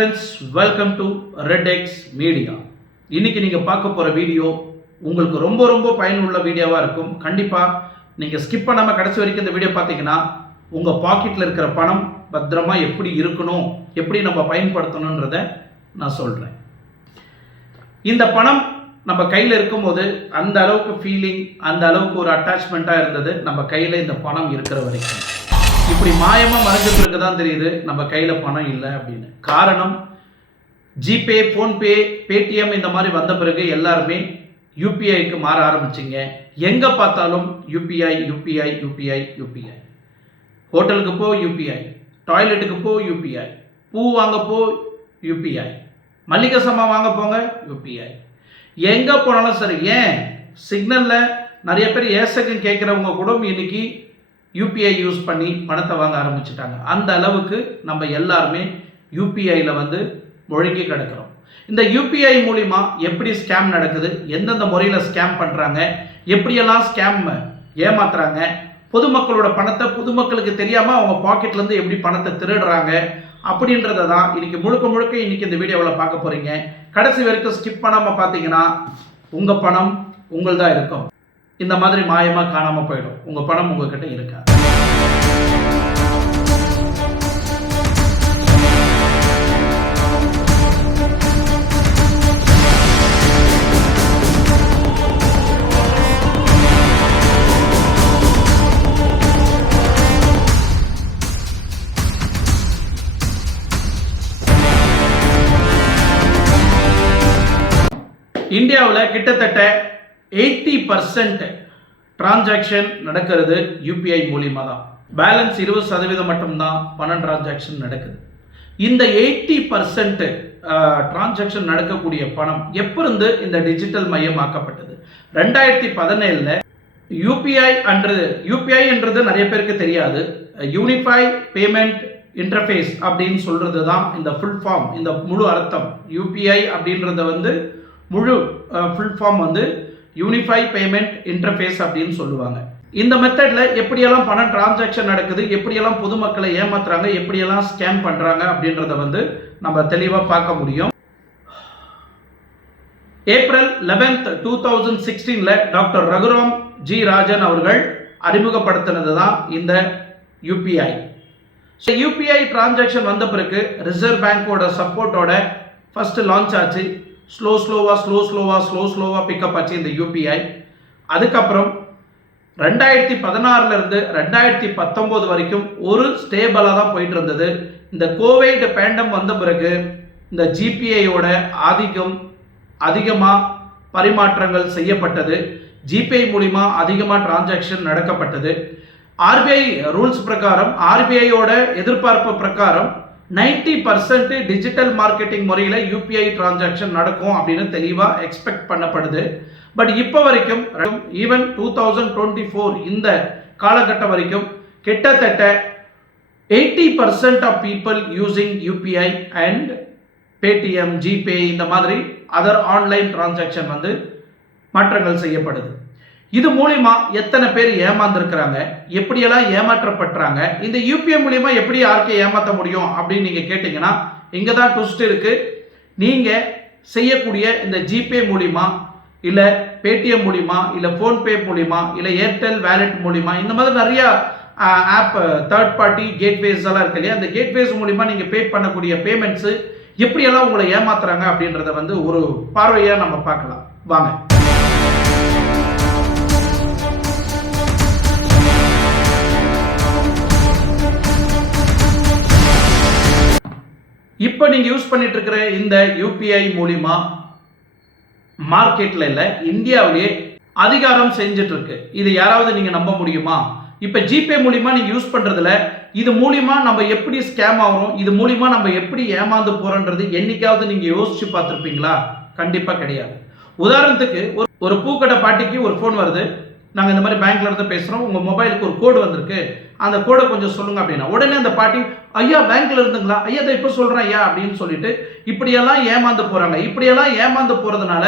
Friends, welcome to RedX media. இன்னைக்கு நீங்கள் பார்க்க போகிற வீடியோ உங்களுக்கு ரொம்ப ரொம்ப பயனுள்ள வீடியோவாக இருக்கும். கண்டிப்பாக நீங்கள் ஸ்கிப் பண்ணாமல் கடைசி வரைக்கும் இந்த வீடியோ பார்த்தீங்கன்னா உங்கள் பாக்கெட்டில் இருக்கிற பணம் பத்திரமா எப்படி இருக்கணும், எப்படி நம்ம பயன்படுத்தணுன்றதை நான் சொல்கிறேன். இந்த பணம் நம்ம கையில் இருக்கும்போது அந்த அளவுக்கு ஃபீலிங், அந்த அளவுக்கு ஒரு அட்டாச்மெண்ட்டாக இருந்தது நம்ம கையில் இந்த பணம் இருக்கிற வரைக்கும். இப்படி மாயமாக மறைஞ்ச பிறகு தான் தெரியுது நம்ம கையில் பணம் இல்லை அப்படின்னு. காரணம், ஜிபே, ஃபோன்பே, பேடிஎம் இந்த மாதிரி வந்த பிறகு எல்லாருமே யூபிஐக்கு மாற ஆரம்பிச்சிங்க. எங்கே பார்த்தாலும் யூபிஐ யூபிஐ யூபிஐ யூபிஐ. ஹோட்டலுக்கு போ யூபிஐ, டாய்லெட்டுக்கு போ யூபிஐ, பூ வாங்க போ யூபிஐ, மல்லிகை சாமான் வாங்க போங்க யூபிஐ. எங்கே போனாலும் சரி, ஏன் சிக்னலில் நிறைய பேர் ஏசகம் கேட்குறவங்க கூட இன்னைக்கு யூபிஐ யூஸ் பண்ணி பணத்தை வாங்க ஆரம்பிச்சிட்டாங்க. அந்த அளவுக்கு நம்ம எல்லாருமே யூபிஐயில் முழுங்கி கிடக்கிறோம். இந்த யூபிஐ மூலிமா எப்படி ஸ்கேம் நடக்குது, எந்தெந்த முறையில் ஸ்கேம் பண்ணுறாங்க, எப்படியெல்லாம் ஸ்கேம் ஏமாத்துறாங்க, பொதுமக்களோட பணத்தை பொதுமக்களுக்கு தெரியாமல் அவங்க பாக்கெட்லேருந்து எப்படி பணத்தை திருடுறாங்க அப்படின்றத தான் இன்னைக்கு முழுக்க இன்னைக்கு இந்த வீடியோவில் பார்க்க போகிறீங்க. கடைசி வரைக்கும் ஸ்கிப் பண்ணாமல் பார்த்தீங்கன்னா உங்கள் பணம் உங்கள்தான் இருக்கும். இந்த மாதிரி மாயமாக காணாமல் போயிடும். உங்கள் பணம் உங்ககிட்ட இருக்கா? இந்தியாவில் கிட்டத்தட்ட 80% டிரான்சாக்ஷன் நடக்கிறது யூபிஐ மூலியமாக தான். பேலன்ஸ் 20% மட்டும்தான் பணம் டிரான்சாக்ஷன் நடக்குது. இந்த 80% டிரான்சாக்ஷன் நடக்கக்கூடிய பணம் எப்போருந்து இந்த டிஜிட்டல் மயமாக்கப்பட்டது? 2017 யூபிஐ என்றது நிறைய பேருக்கு தெரியாது. யூனிஃபை பேமெண்ட் இன்டர்ஃபேஸ் அப்படின்னு சொல்றது தான் இந்த ஃபுல் ஃபார்ம், இந்த முழு அர்த்தம். யூபிஐ அப்படின்றத முழு full form unify payment interface அப்படின்னு சொல்லுவாங்க. இந்த மெத்தடில் எப்படியெல்லாம் பணம் டிரான்சாக்ஷன் நடக்குது, எப்படியெல்லாம் பொதுமக்களை ஏமாத்துறாங்க, எப்படியெல்லாம் ஸ்கேம் பண்ணுறாங்க அப்படின்றத நம்ம தெளிவாக பார்க்க முடியும். April 11, 2016 doctor Raghuram G Rajan அவர்கள் அறிமுகப்படுத்தினது தான் இந்த யூபிஐ. யூபிஐ டிரான்சாக்ஷன் வந்த பிறகு ரிசர்வ் பேங்கோட சப்போர்ட்டோட ஃபர்ஸ்ட் லான்ச் ஆச்சு. ஸ்லோவாக பிக்கப் ஆச்சு இந்த யூபிஐ. அதுக்கப்புறம் 2016 இருந்து 2019 வரைக்கும் ஒரு ஸ்டேபிளாக தான் போயிட்டு இருந்தது. இந்த கோவிட் பேண்டம் வந்த பிறகு இந்த ஜிபிஐயோட அதிகமாக பரிமாற்றங்கள் செய்யப்பட்டது. ஜிபே மூலிமா அதிகமாக டிரான்சாக்ஷன் நடக்கப்பட்டது. ஆர்பிஐ ரூல்ஸ் பிரகாரம், ஆர்பிஐயோட எதிர்பார்ப்பு பிரகாரம் 90% டிஜிட்டல் மார்க்கெட்டிங் முறையில் யூபிஐ டிரான்சாக்ஷன் நடக்கும் அப்படின்னு தெளிவாக எக்ஸ்பெக்ட் பண்ணப்படுது. பட் இப்போ வரைக்கும் ஈவன் 2024 இந்த காலகட்டம் வரைக்கும் கிட்டத்தட்ட 80% of people using UPI and Paytm, GPay இந்த மாதிரி அதர் ஆன்லைன் டிரான்சாக்ஷன் மாற்றங்கள் செய்யப்படுது. இது மூலிமா எத்தனை பேர் ஏமாந்துருக்கிறாங்க, எப்படியெல்லாம் ஏமாற்றப்படுறாங்க, இந்த யூபிஐ மூலிமா எப்படி யாருக்கே ஏமாற்ற முடியும் அப்படின்னு நீங்கள் கேட்டிங்கன்னா இங்கே தான் ட்விஸ்ட் இருக்குது. நீங்கள் செய்யக்கூடிய இந்த ஜிபே மூலிமா, இல்லை பேடிஎம் மூலிமா, இல்லை ஃபோன்பே மூலிமா, இல்லை ஏர்டெல் வேலெட் மூலிமா, இந்த மாதிரி நிறையா ஆப் தேர்ட் பார்ட்டி கேட்வேஸ் எல்லாம் இருக்கு இல்லையா, அந்த கேட்வேஸ் மூலிமா நீங்கள் பே பண்ணக்கூடிய பேமெண்ட்ஸு எப்படியெல்லாம் உங்களை ஏமாத்துறாங்க அப்படின்றத ஒரு பார்வையாக நம்ம பார்க்கலாம். வாங்க. இப்போ நீங்கள் யூஸ் பண்ணிட்டு இருக்கிற இந்த யூபிஐ மூலிமா மார்க்கெட்டில் இல்லை, இந்தியாவிலேயே அதிகாரம் செஞ்சுட்டு இருக்கு. இது யாராவது நீங்கள் நம்ப முடியுமா? இப்போ ஜிபே மூலிமா நீங்கள் யூஸ் பண்ணுறதுல இது மூலிமா நம்ம எப்படி ஸ்கேம் ஆகிறோம், இது மூலிமா நம்ம எப்படி ஏமாந்து போகிறோன்றது என்னைக்காவது நீங்கள் யோசிச்சு பார்த்துருப்பீங்களா? கண்டிப்பாக கிடையாது. உதாரணத்துக்கு ஒரு பூக்கடை பாட்டிக்கு ஒரு ஃபோன் வருது, நாங்கள் இந்த மாதிரி பேங்க்ல இருந்து பேசுகிறோம், உங்கள் மொபைலுக்கு ஒரு கோடு வந்திருக்கு, அந்த கோடை கொஞ்சம் சொல்லுங்க அப்படின்னா உடனே அந்த பாட்டி, ஐயா பேங்க்ல இருந்துங்களா, ஐயா அதை இப்போ சொல்கிறேன் ஐயா அப்படின்னு சொல்லிட்டு இப்படியெல்லாம் ஏமாந்து போகிறாங்க. இப்படியெல்லாம் ஏமாந்து போகிறதுனால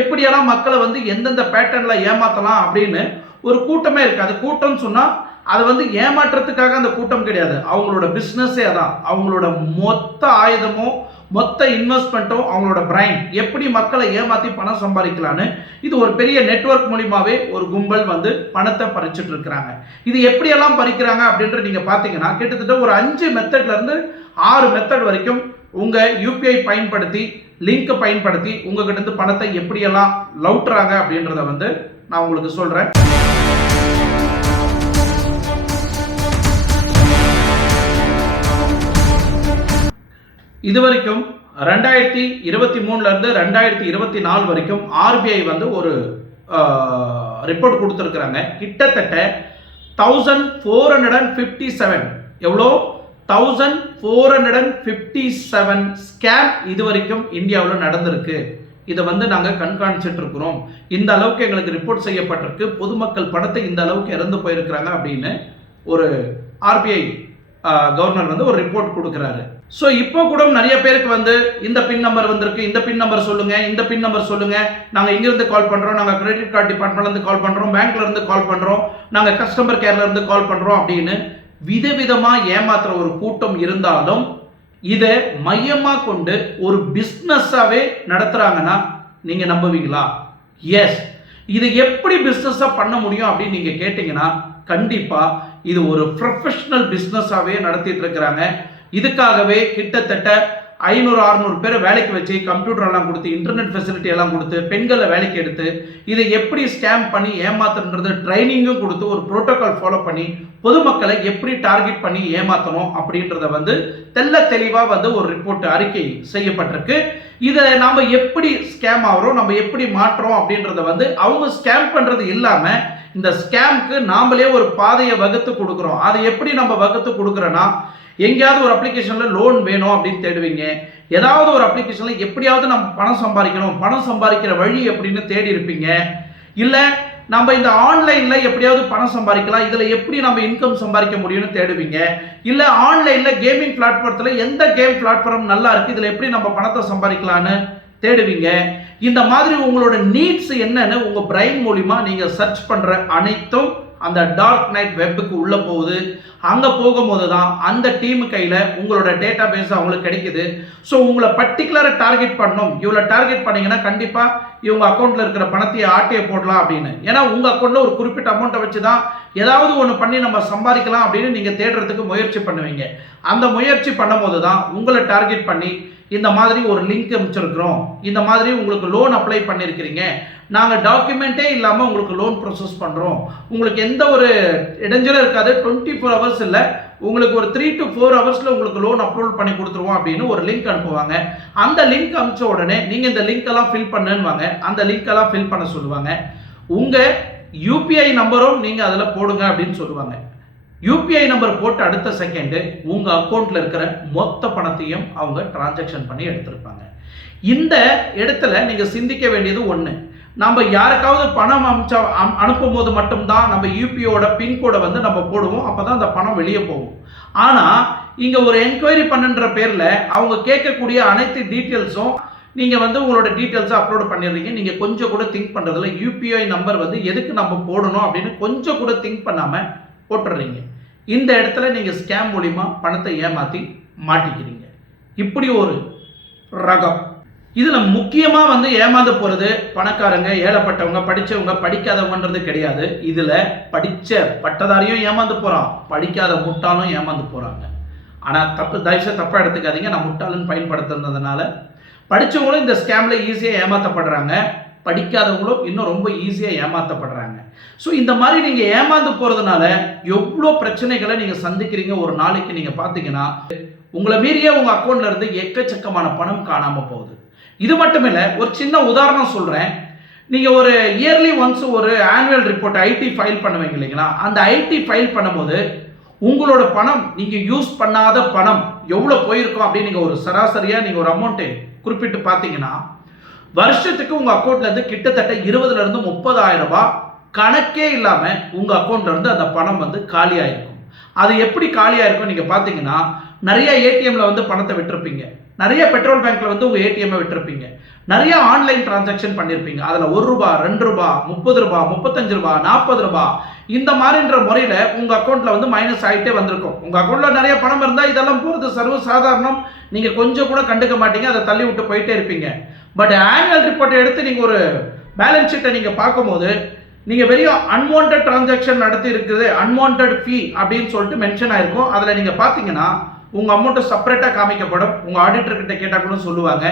எப்படியெல்லாம் மக்களை எந்தெந்த பேட்டர்னில் ஏமாற்றலாம் அப்படின்னு ஒரு கூட்டமே இருக்குது. அது கூட்டம் சொன்னால் அது ஏமாற்றத்துக்காக அந்த கூட்டம் கிடையாது. அவங்களோட பிஸ்னஸே அதான். அவங்களோட மொத்த ஆயுதமும் மொத்த இன்வெஸ்ட்மெண்ட்டும் அவங்களோட பிரைன் எப்படி மக்களை ஏமாத்தி பணம் சம்பாதிக்கலான்னு இது ஒரு பெரிய நெட்வொர்க் மூலியமாவே ஒரு கும்பல் வந்து பணத்தை பறிச்சுட்டு இருக்கிறாங்க. இது எப்படியெல்லாம் பறிக்கிறாங்க அப்படின்றது நீங்க பாத்தீங்கன்னா கிட்டத்தட்ட ஒரு 5 மெத்தட்ல இருந்து 6 மெத்தட் வரைக்கும் உங்க யூபிஐ பயன்படுத்தி லிங்க் பயன்படுத்தி உங்ககிட்ட இருந்து பணத்தை எப்படியெல்லாம் லவுட்டுறாங்க அப்படின்றத வந்து நான் உங்களுக்கு சொல்றேன். இது வரைக்கும் 2023 இருந்து 2024 வரைக்கும் ஆர்பிஐ வந்து ஒரு ரிப்போர்ட் கொடுத்துருக்குறாங்க. கிட்டத்தட்ட 1457 எவ்வளோ 1457 ஸ்கேம் இது வரைக்கும் இந்தியாவில் நடந்திருக்கு. இதை வந்து நாங்கள் கண்காணிச்சுட்டு இருக்கிறோம். இந்த அளவுக்கு எங்களுக்கு ரிப்போர்ட் செய்யப்பட்டிருக்கு. பொதுமக்கள் பணத்தை இந்த அளவுக்கு இறந்து போயிருக்கிறாங்க அப்படின்னு ஒரு ஆர்பிஐ கவர்னர் வந்து ஒரு ரிப்போர்ட் கொடுக்குறாரு. ஸோ இப்போ கூட நிறைய பேருக்கு வந்து இந்த பின் நம்பர் வந்திருக்கு, இந்த பின் நம்பர் சொல்லுங்க, இந்த பின் நம்பர் சொல்லுங்க, நாங்கள் இங்கிருந்து கால் பண்ணுறோம், நாங்கள் கிரெடிட் கார்டு டிபார்ட்மெண்ட்லேருந்து கால் பண்ணுறோம், பேங்க்ல இருந்து கால் பண்ணுறோம், நாங்கள் கஸ்டமர் கேர்ல இருந்து கால் பண்ணுறோம் அப்படின்னு விதவிதமாக ஏமாத்துற ஒரு கூட்டம் இருந்தாலும் இதை மையமாக கொண்டு ஒரு பிஸ்னஸாகவே நடத்துகிறாங்கன்னா நீங்கள் நம்புவீங்களா? எஸ். இது எப்படி பிஸ்னஸாக பண்ண முடியும் அப்படின்னு நீங்கள் கேட்டிங்கன்னா கண்டிப்பாக இது ஒரு ப்ரொஃபஷனல் பிஸ்னஸாகவே நடத்திட்டு இருக்கிறாங்க. இதுக்காகவே கிட்டத்தட்ட 500-600 பேரை வேலைக்கு வச்சு கம்ப்யூட்டர் எல்லாம் கொடுத்து இன்டர்நெட் ஃபெசிலிட்டி எல்லாம் கொடுத்து பெண்களை வேலைக்கு எடுத்து இதை எப்படி ஸ்கேம் பண்ணி ஏமாத்துறது ட்ரைனிங்கும் கொடுத்து ஒரு புரோட்டோகால் ஃபாலோ பண்ணி பொதுமக்களை எப்படி டார்கெட் பண்ணி ஏமாற்றணும் அப்படின்றத வந்து தெல்ல தெளிவாக வந்து ஒரு ரிப்போர்ட் அறிக்கை செய்யப்பட்டிருக்கு. இதை நம்ம எப்படி ஸ்கேம் ஆகிறோம், நம்ம எப்படி மாற்றோம் அப்படின்றத வந்து அவங்க ஸ்கேம் பண்ணுறது இல்லாமல் இந்த ஸ்கேம்க்கு நாமளே ஒரு பாதையை வகுத்து கொடுக்குறோம். அதை எப்படி நம்ம வகுத்து கொடுக்குறோன்னா, எங்கேயாவது ஒரு அப்ளிகேஷனில் லோன் வேணும் அப்படின்னு தேடுவீங்க, ஏதாவது ஒரு அப்ளிகேஷனில் எப்படியாவது நம்ம பணம் சம்பாதிக்கணும், பணம் சம்பாதிக்கிற வழி எப்படின்னு தேடி இருப்பீங்க. இல்லை நம்ம இந்த ஆன்லைனில் எப்படியாவது பணம் சம்பாதிக்கலாம், இதில் எப்படி நம்ம இன்கம் சம்பாதிக்க முடியும்னு தேடுவீங்க. இல்லை ஆன்லைனில் கேமிங் பிளாட்ஃபார்த்தில் எந்த கேம் பிளாட்ஃபார்ம் நல்லா இருக்குது, இதில் எப்படி நம்ம பணத்தை சம்பாதிக்கலான்னு தேடுவீங்க. இந்த மாதிரி உங்களோட நீட்ஸ் என்னன்னு உங்க பிரைன் மூலியமா நீங்க சர்ச் பண்ற அனைத்தும் அந்த டார்க் நைட் வெப்புக்கு உள்ள போகுது. அங்க போகும்போது தான் அந்த டீம் கையில உங்களோட டேட்டா பேஸ் அவங்களுக்கு கிடைக்குது. ஸோ உங்களை பர்டிகுலரா டார்கெட் பண்ணணும், இவ்வளோ டார்கெட் பண்ணீங்கன்னா கண்டிப்பா இவங்க அக்கௌண்ட்ல இருக்கிற பணத்தையே ஆட்டையை போடலாம் அப்படின்னு. ஏன்னா உங்க அக்கௌண்ட்ல ஒரு குறிப்பிட்ட அமௌண்ட்டை வச்சு தான் ஏதாவது ஒன்று பண்ணி நம்ம சம்பாதிக்கலாம் அப்படின்னு நீங்க தேடுறதுக்கு முயற்சி பண்ணுவீங்க. அந்த முயற்சி பண்ணும்போது தான் உங்களை டார்கெட் பண்ணி இந்த மாதிரி ஒரு லிங்க் அமைச்சிருக்கிறோம், இந்த மாதிரி உங்களுக்கு லோன் அப்ளை பண்ணியிருக்கிறீங்க, நாங்கள் டாக்குமெண்ட்டே இல்லாமல் உங்களுக்கு லோன் ப்ரொசஸ் பண்ணுறோம், உங்களுக்கு எந்த ஒரு இடைஞ்சலும் இருக்காது, 24 ஹவர்ஸ் இல்லை, உங்களுக்கு ஒரு 3 to 4 ஹவர்ஸில் உங்களுக்கு லோன் அப்ரூவல் பண்ணி கொடுத்துருவோம் அப்படின்னு ஒரு லிங்க் அனுப்புவாங்க. அந்த லிங்க் அனுப்பிச்ச உடனே நீங்கள் இந்த லிங்க் எல்லாம் ஃபில் பண்ணுவாங்க. அந்த லிங்க் எல்லாம் ஃபில் பண்ண சொல்லுவாங்க. உங்கள் யூபிஐ நம்பரும் நீங்கள் அதில் போடுங்க அப்படின்னு சொல்லுவாங்க. யூபிஐ நம்பர் போட்டு அடுத்த செகண்டு உங்கள் அக்கௌண்ட்டில் இருக்கிற மொத்த பணத்தையும் அவங்க டிரான்சாக்ஷன் பண்ணி எடுத்திருப்பாங்க. இந்த இடத்துல நீங்கள் சிந்திக்க வேண்டியது ஒன்று, நம்ம யாருக்காவது பணம் அனுப்பும் போது மட்டும்தான் நம்ம யூபிஐயோட பின்கோடை வந்து நம்ம போடுவோம், அப்போ தான் அந்த பணம் வெளியே போகும். ஆனால் இங்கே ஒரு என்கொயரி பண்ணுன்ற பேரில் அவங்க கேட்கக்கூடிய அனைத்து டீட்டெயில்ஸும் நீங்கள் வந்து உங்களோட டீட்டெயில்ஸை அப்லோட் பண்ணிடுறீங்க. நீங்கள் கொஞ்சம் கூட திங்க் பண்ணுறதில்ல, யூபிஐ நம்பர் வந்து எதுக்கு நம்ம போடணும் அப்படின்னு கொஞ்சம் கூட திங்க் பண்ணாமல் போட்டுடுறீங்க. இந்த இடத்துல நீங்கள் ஸ்கேம் மூலிமா பணத்தை ஏமாற்றி மாட்டிக்கிறீங்க. இப்படி ஒரு ரகம். இதில் முக்கியமாக வந்து ஏமாந்து போகிறது பணக்காரங்க, ஏழைப்பட்டவங்க, படித்தவங்க, படிக்காதவங்கன்றது கிடையாது. இதில் படித்த பட்டதாரியும் ஏமாந்து போகிறான், படிக்காத முட்டாளும் ஏமாந்து போகிறாங்க. ஆனால் தயவுசெய்து தப்பாக எடுத்துக்காதீங்க, நான் முட்டாளுன்னு பயன்படுத்துறதுனால படித்தவங்களும் இந்த ஸ்கேமில் ஈஸியாக ஏமாற்றப்படுறாங்க, படிக்காதவங்களும் இன்னும் ரொம்ப ஈஸியாக ஏமாற்றப்படுறாங்க. ஸோ இந்த மாதிரி நீங்கள் ஏமாந்து போகிறதுனால எவ்வளோ பிரச்சனைகளை நீங்கள் சந்திக்கிறீங்க. ஒரு நாளைக்கு நீங்கள் பார்த்தீங்கன்னா உங்களை மீறிய உங்கள் அக்கௌண்ட்ல இருந்து எக்கச்சக்கமான பணம் காணாமல் போகுது. இது மட்டும் இல்லை, ஒரு சின்ன உதாரணம் சொல்கிறேன். நீங்கள் ஒரு இயர்லி ஒன்ஸ் ஒரு ஆனுவல் ரிப்போர்ட் ஐடி ஃபைல் பண்ணுவீங்க இல்லைங்களா? அந்த ஐடி ஃபைல் பண்ணும்போது உங்களோட பணம், நீங்கள் யூஸ் பண்ணாத பணம் எவ்வளோ போயிருக்கும் அப்படின்னு நீங்கள் ஒரு சராசரியாக நீங்கள் ஒரு அமௌண்ட்டு குறிப்பிட்டு பார்த்தீங்கன்னா வருஷத்துக்கு உங்கள் அக்கௌண்ட்லேருந்து கிட்டத்தட்ட 20,000 to 30,000 ரூபாய் கணக்கே இல்லாமல் உங்கள் அக்கௌண்ட்லேருந்து அந்த பணம் வந்து காலியாயிருக்கும். அது எப்படி காலியாயிருக்கும் நீங்கள் பார்த்தீங்கன்னா, நிறைய ஏடிஎம்ல வந்து பணத்தை விட்டுருப்பீங்க. நிறைய பெட்ரோல் பேங்க்ல வந்து உங்கள் ஏடிஎம்மை விட்டுருப்பீங்க. நிறைய ஆன்லைன் டிரான்சாக்ஷன் பண்ணியிருப்பீங்க. அதில் ₹1, ₹2, ₹30, ₹35, ₹40 இந்த மாதிரின்ற முறையில் உங்கள் அக்கௌண்ட்டில் வந்து மைனஸ் ஆகிட்டே வந்திருக்கும். உங்கள் அக்கௌண்ட்டில் நிறைய பணம் இருந்தால் இதெல்லாம் போகிறது சர்வ சாதாரணம். நீங்கள் கொஞ்சம் கூட கண்டுக்க மாட்டீங்க, அதை தள்ளி விட்டு போயிட்டே இருப்பீங்க. பட் ஆனுவல் ரிப்போர்ட்டை எடுத்து நீங்கள் ஒரு பேலன்ஸ் ஷீட்டை நீங்கள் பார்க்கும்போது நீங்கள் வெறும் அன்வான்ட் டிரான்சாக்ஷன் நடத்தி இருக்குது, அன்வான்ட் ஃபீ அப்படின்னு சொல்லிட்டு மென்ஷன் ஆயிருக்கும். அதில் நீங்கள் பார்த்தீங்கன்னா உங்கள் அமௌண்ட்டு செப்பரேட்டாக காமிக்கப்படும். உங்கள் ஆடிட்டர்கிட்ட கேட்டால் கூட சொல்லுவாங்க.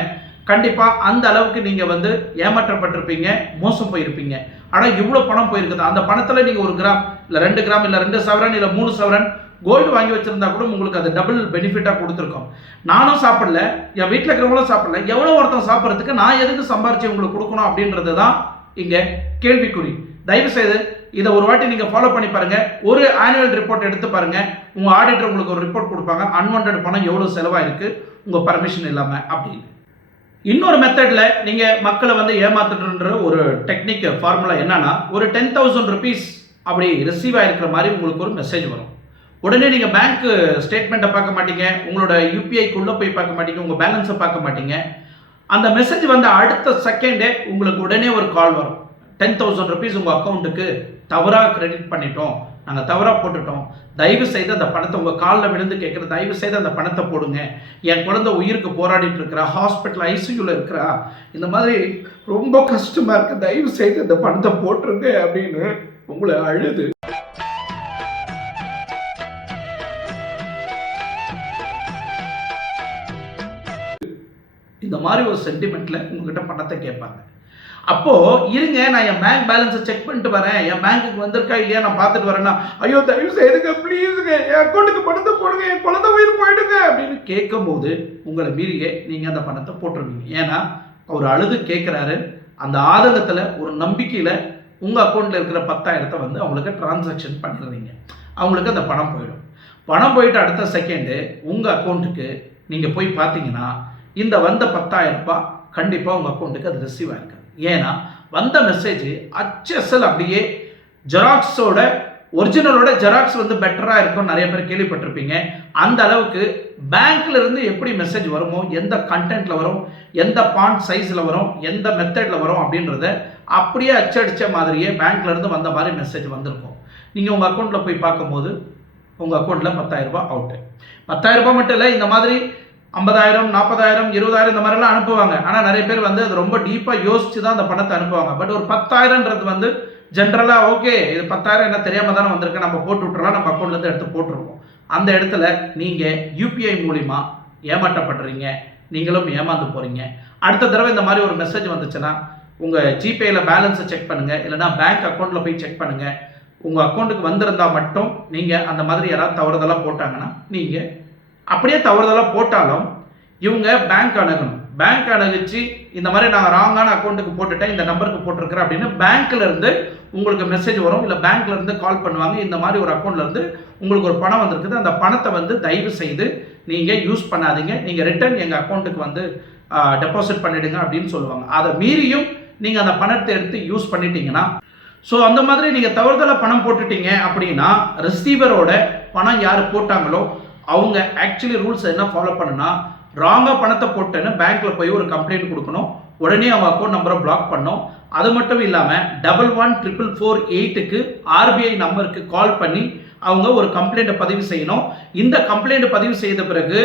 கண்டிப்பாக அந்த அளவுக்கு நீங்கள் வந்து ஏமாற்றப்பட்டிருப்பீங்க, மோசம் போயிருப்பீங்க. ஆனால் இவ்வளோ பணம் போயிருக்குது. அந்த பணத்தில் நீங்கள் 1 கிராம் இல்லை 2 கிராம் இல்லை 2 சவரன் இல்லை 3 சவரன் கோல்டு வாங்கி வச்சிருந்தா கூட உங்களுக்கு அது டபுள் பெனிஃபிட்டாக கொடுத்துருக்கோம். நானும் சாப்பிடல, என் வீட்டில் இருக்கிறவங்களும் சாப்பிடல, எவ்வளோ ஒருத்தன் சாப்பிட்றதுக்கு நான் எதுக்கு சம்பாரிச்சு உங்களுக்கு கொடுக்கணும் அப்படின்றது தான் இங்கே கேள்விக்குறி. தயவுசெய்து இதை ஒரு வாட்டி நீங்கள் ஃபாலோ பண்ணி பாருங்க. ஒரு ஆனுவல் ரிப்போர்ட் எடுத்து பாருங்க. உங்கள் ஆடிட்டர் உங்களுக்கு ஒரு ரிப்போர்ட் கொடுப்பாங்க, அன்வான்ட் பணம் எவ்வளோ செலவாயிருக்கு உங்கள் பர்மிஷன் இல்லாமல் அப்படின்னு. இன்னொரு மெத்தடில் நீங்கள் மக்களை வந்து ஏமாத்துன்ற ஒரு டெக்னிக் ஃபார்முலா என்னன்னா, ஒரு 10,000 rupees அப்படி ரிசீவ் ஆகிருக்கிற மாதிரி உங்களுக்கு ஒரு மெசேஜ் வரும். உடனே நீங்கள் பேங்க் ஸ்டேட்மெண்ட்டை பார்க்க மாட்டீங்க, உங்களோட யூபிஐக்குள்ளே போய் பார்க்க மாட்டீங்க, உங்கள் பேலன்ஸை பார்க்க மாட்டீங்க. அந்த மெசேஜ் வந்து அடுத்த செகண்டே உங்களுக்கு உடனே ஒரு கால் வரும். 10,000 rupees உங்கள் அக்கௌண்ட்டுக்கு தவறாக கிரெடிட் பண்ணிட்டோம், நாங்கள் தவறாக போட்டுட்டோம், தயவு செய்து அந்த பணத்தை உங்கள் காலில் விழுந்து கேட்குற, தயவு செய்து அந்த பணத்தை போடுங்க, என் குழந்தை உயிருக்கு போராடிட்டு இருக்கிறா, ஹாஸ்பிட்டல் ஐசியூவில் இருக்கிறா, இந்த மாதிரி ரொம்ப கஷ்டமாக இருக்குது, தயவு செய்து அந்த பணத்தை போட்டுருங்க அப்படின்னு உங்களை அழுது இந்த மாதிரி ஒரு சென்டிமெண்ட்டில் உங்ககிட்ட பணத்தை கேட்பாங்க. அப்போது இருங்க, நான் என் பேங்க் பேலன்ஸை செக் பண்ணிட்டு வரேன், என் பேங்க்குக்கு வந்திருக்கா இல்லையா நான் பார்த்துட்டு வரேன்னா, ஐயோ தயவு செய்துங்க ப்ளீஸுங்க, என் அக்கௌண்ட்டுக்கு பணத்தை போடுங்க, என் குழந்தை உயிர் போயிடுங்க அப்படின்னு கேட்கும்போது உங்களை மீறியே நீங்கள் அந்த பணத்தை போட்டுருவீங்க. ஏன்னா அவர் அழுது கேட்குறாரு. அந்த ஆதங்கத்தில் ஒரு நம்பிக்கையில் உங்கள் அக்கௌண்ட்டில் இருக்கிற 10,000 வந்து அவங்களுக்கு டிரான்சாக்ஷன் பண்ணிடுறீங்க. அவங்களுக்கு அந்த பணம் போயிடும். பணம் போயிட்டு அடுத்த செகண்டு உங்கள் அக்கௌண்ட்டுக்கு நீங்கள் போய் பார்த்தீங்கன்னா இந்த வந்த 10,000 கண்டிப்பாக உங்கள் அக்கௌண்ட்டுக்கு அது ரிசீவ் ஆகிருக்காது. ஏன்னா வந்த மெசேஜ் HSL அப்படியே ஜெராக்ஸோட ஒரிஜினலோட ஜெராக்ஸ் வந்து பெட்டராக இருக்கும். நிறைய பேர் கேள்விப்பட்டிருப்பீங்க. அந்த அளவுக்கு பேங்க்ல இருந்து எப்படி மெசேஜ் வருமோ, எந்த கண்டென்ட்ல வரும், எந்த பாண்ட் சைஸில் வரும், எந்த மெத்தடில் வரும் அப்படின்றத அப்படியே அச்சடித்த மாதிரியே பேங்க்ல இருந்து வந்த மாதிரி மெசேஜ் வந்திருக்கும். நீங்கள் உங்கள் அக்கௌண்ட்டில் போய் பார்க்கும்போது உங்கள் அக்கௌண்ட்டில் 10,000 அவுட்டு. 10,000 மட்டும் இல்லை, இந்த மாதிரி 50,000, 40,000, 20,000 இந்த மாதிரிலாம் அனுப்புவாங்க. ஆனால் நிறைய பேர் வந்து அது ரொம்ப டீப்பாக யோசிச்சு தான் அந்த பணத்தை அனுப்புவாங்க. பட் ஒரு 10,000ன்றது வந்து ஜென்ரலாக ஓகே, இது 10,000 என்ன தெரியாமல் தானே வந்திருக்கு, நம்ம போட்டு விட்டுறலாம், நம்ம அக்கௌண்ட்லேருந்து எடுத்து போட்டுருவோம். அந்த இடத்துல நீங்கள் யூபிஐ மூலிமா ஏமாற்றப்படுறீங்க, நீங்களும் ஏமாந்து போகிறீங்க. அடுத்த தடவை இந்த மாதிரி ஒரு மெசேஜ் வந்துச்சுன்னா உங்கள் ஜிபேயில் பேலன்ஸை செக் பண்ணுங்கள், இல்லைனா பேங்க் அக்கௌண்ட்டில் போய் செக் பண்ணுங்கள். உங்கள் அக்கௌண்ட்டுக்கு வந்திருந்தால் மட்டும் நீங்கள் அந்த மாதிரி யாராவது தவறுதலாக போட்டாங்கன்னா, நீங்கள் அப்படியே தவறுதலாக போட்டாலும் இவங்க பேங்க் அணுகணும். பேங்க் அணுகிச்சு இந்த மாதிரி நான் ராங்கான அக்கௌண்ட்டுக்கு போட்டுட்டேன், இந்த நம்பருக்கு போட்டிருக்கிறேன் அப்படின்னு பேங்க்ல இருந்து உங்களுக்கு மெசேஜ் வரும். இல்லை பேங்க்ல இருந்து கால் பண்ணுவாங்க, இந்த மாதிரி ஒரு அக்கௌண்ட்ல இருந்து உங்களுக்கு ஒரு பணம் வந்திருக்குது, அந்த பணத்தை வந்து தயவு செய்து நீங்கள் யூஸ் பண்ணாதீங்க, நீங்கள் ரிட்டர்ன் எங்கள் அக்கௌண்ட்டுக்கு வந்து டெபாசிட் பண்ணிடுங்க அப்படின்னு சொல்லுவாங்க. அதை மீறியும் நீங்கள் அந்த பணத்தை எடுத்து யூஸ் பண்ணிட்டீங்கன்னா, ஸோ அந்த மாதிரி நீங்கள் தவறுதலாக பணம் போட்டுட்டீங்க அப்படின்னா ரிசீவரோட பணம் யார் போட்டாங்களோ அவங்க ஆக்சுவலி ரூல்ஸ் என்ன ஃபாலோ பண்ணுன்னா, ராங்காக பணத்தை போட்டேன்னு பேங்க்கில் போய் ஒரு கம்ப்ளைண்ட் கொடுக்கணும். உடனே அவங்க அக்கௌண்ட் நம்பரை பிளாக் பண்ணணும். அது மட்டும் இல்லாமல் 114448க்கு ஆர்பிஐ நம்பருக்கு கால் பண்ணி அவங்க ஒரு கம்ப்ளைண்ட்டை பதிவு செய்யணும். இந்த கம்ப்ளைண்ட் பதிவு செய்த பிறகு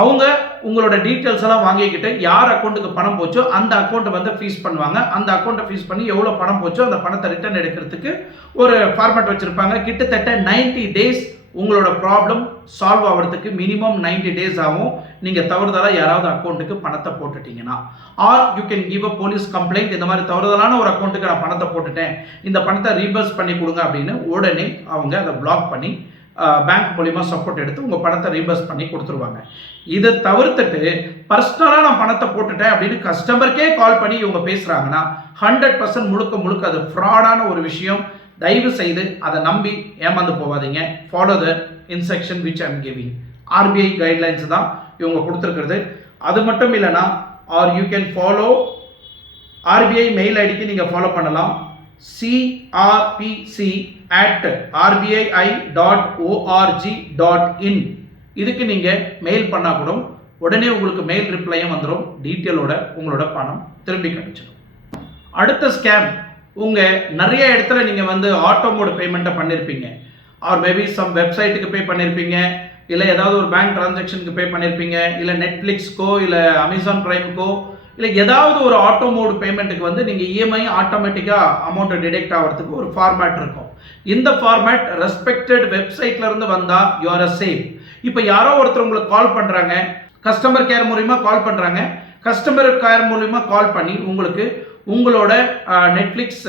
அவங்க உங்களோட டீட்டெயில்ஸ் எல்லாம் வாங்கிக்கிட்டு யார் அக்கௌண்ட்டுக்கு பணம் போச்சோ அந்த அக்கௌண்ட்டை வந்து ஃபீஸ் பண்ணுவாங்க. அந்த அக்கௌண்ட்டை ஃபீஸ் பண்ணி எவ்வளோ பணம் போச்சோ அந்த பணத்தை ரிட்டர்ன் எடுக்கிறதுக்கு ஒரு ஃபார்மேட் வச்சுருப்பாங்க. கிட்டத்தட்ட 90 days உங்களோட ப்ராப்ளம் சால்வ் ஆகிறதுக்கு மினிமம் 90 days ஆகும். நீங்கள் தவறுதலாக யாராவது அக்கௌண்ட்டுக்கு பணத்தை போட்டுட்டீங்கன்னா, or you can give a police complaint. இந்த மாதிரி தவறுதலான ஒரு அக்கௌண்ட்டுக்கு நான் பணத்தை போட்டுட்டேன், இந்த பணத்தை ரீபர்ஸ் பண்ணி கொடுங்க அப்படின்னு உடனே அவங்க அதை பிளாக் பண்ணி பேங்க் மூலிமா சப்போர்ட் எடுத்து உங்கள் பணத்தை ரீபர்ஸ் பண்ணி கொடுத்துருவாங்க. இதை தவிர்த்துட்டு பர்சனலாக நான் பணத்தை போட்டுட்டேன் அப்படின்னு கஸ்டமருக்கே கால் பண்ணி இவங்க பேசுகிறாங்கன்னா 100% முழுக்க அது ஃப்ராடான ஒரு விஷயம். தயவு செய்து அதை நம்பி ஏமாந்து போகாதீங்க. Follow the instruction which I am giving. RBI guidelines தான் இவங்க கொடுத்துருக்கிறது. அது மட்டும் இல்லைன்னா R you can follow RBI mail ஐடிக்கு நீங்கள் ஃபாலோ பண்ணலாம். crpc@rbai.org.in இதுக்கு நீங்கள் மெயில் பண்ணால் கூட உடனே உங்களுக்கு மெயில் ரிப்ளையும் வந்துடும், டீட்டெயிலோட உங்களோட பணம் திரும்பி கிடைச்சிடும். அடுத்த ஸ்கேம், உங்கள் நிறைய இடத்துல நீங்கள் வந்து ஆட்டோ மோட் பேமெண்ட்டை பண்ணியிருப்பீங்க, ஆர் மேபி சம் வெப்சைட்டுக்கு பே பண்ணியிருப்பீங்க, இல்லை ஏதாவது ஒரு பேங்க் டிரான்சாக்ஷனுக்கு பே பண்ணியிருப்பீங்க, இல்லை நெட்ஃப்ளிக்ஸ்க்கோ இல்லை அமேசான் ப்ரைமுக்கோ இல்லை ஏதாவது ஒரு ஆட்டோ மோடு பேமெண்ட்டுக்கு வந்து நீங்கள் இஎம்ஐ ஆட்டோமேட்டிக்காக அமௌண்ட்டை டிடெக்ட் ஆகிறதுக்கு ஒரு ஃபார்மேட் இருக்கும். இந்த ஃபார்மேட் ரெஸ்பெக்டட் வெப்சைட்லேருந்து வந்தால் யூ ஆர் அ சேஃப். இப்போ யாரோ ஒருத்தர் உங்களுக்கு கால் பண்ணுறாங்க, கஸ்டமர் கேர் மூலிமா கால் பண்ணுறாங்க, கஸ்டமர் கேர் மூலிமா கால் பண்ணி உங்களுக்கு உங்களோட நெட்ஃப்ளிக்ஸ்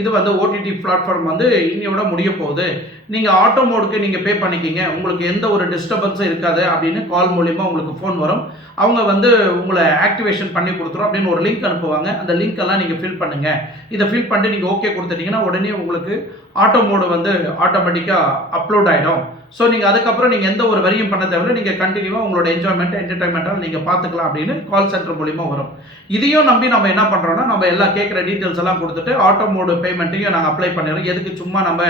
இது வந்து ஓடிடி பிளாட்ஃபார்ம் வந்து இன்னையோட முடிய போகுது, நீங்கள் ஆட்டோ மோடுக்கு நீங்கள் பே பண்ணிக்கிங்க, உங்களுக்கு எந்த ஒரு டிஸ்டர்பன்ஸும் இருக்காது அப்படின்னு கால் மூலிமா உங்களுக்கு ஃபோன் வரும். அவங்க வந்து உங்களை ஆக்டிவேஷன் பண்ணி கொடுத்துரும் அப்படின்னு ஒரு லிங்க் அனுப்புவாங்க. அந்த லிங்க் எல்லாம் நீங்கள் ஃபில் பண்ணுங்கள். இதை ஃபில் பண்ணிட்டு நீங்கள் ஓகே கொடுத்துட்டீங்கன்னா உடனே உங்களுக்கு ஆட்டோ மோடு வந்து ஆட்டோமேட்டிக்காக அப்லோட் ஆகிடும். ஸோ நீங்கள் அதுக்கப்புறம் நீங்கள் எந்த ஒரு வரியும் பண்ண தேவையில்லை, நீங்கள் கண்டினியூவாக உங்களோட என்ஜாய்மெண்ட் என்டர்டைன்மெண்ட்டாக நீங்கள் பார்த்துக்கலாம் அப்படின்னு கால் சென்டர் மூலிமா வரும். இதையும் நம்பி நம்ம என்ன பண்ணுறோம்னா, நம்ம எல்லாம் கேட்குற டீட்டெயில்ஸ் எல்லாம் கொடுத்துட்டு ஆட்டோ மோடு பேமெண்ட்டையும் நாங்கள் அப்ளை பண்ணிடுறோம். எதுக்கு சும்மா நம்ம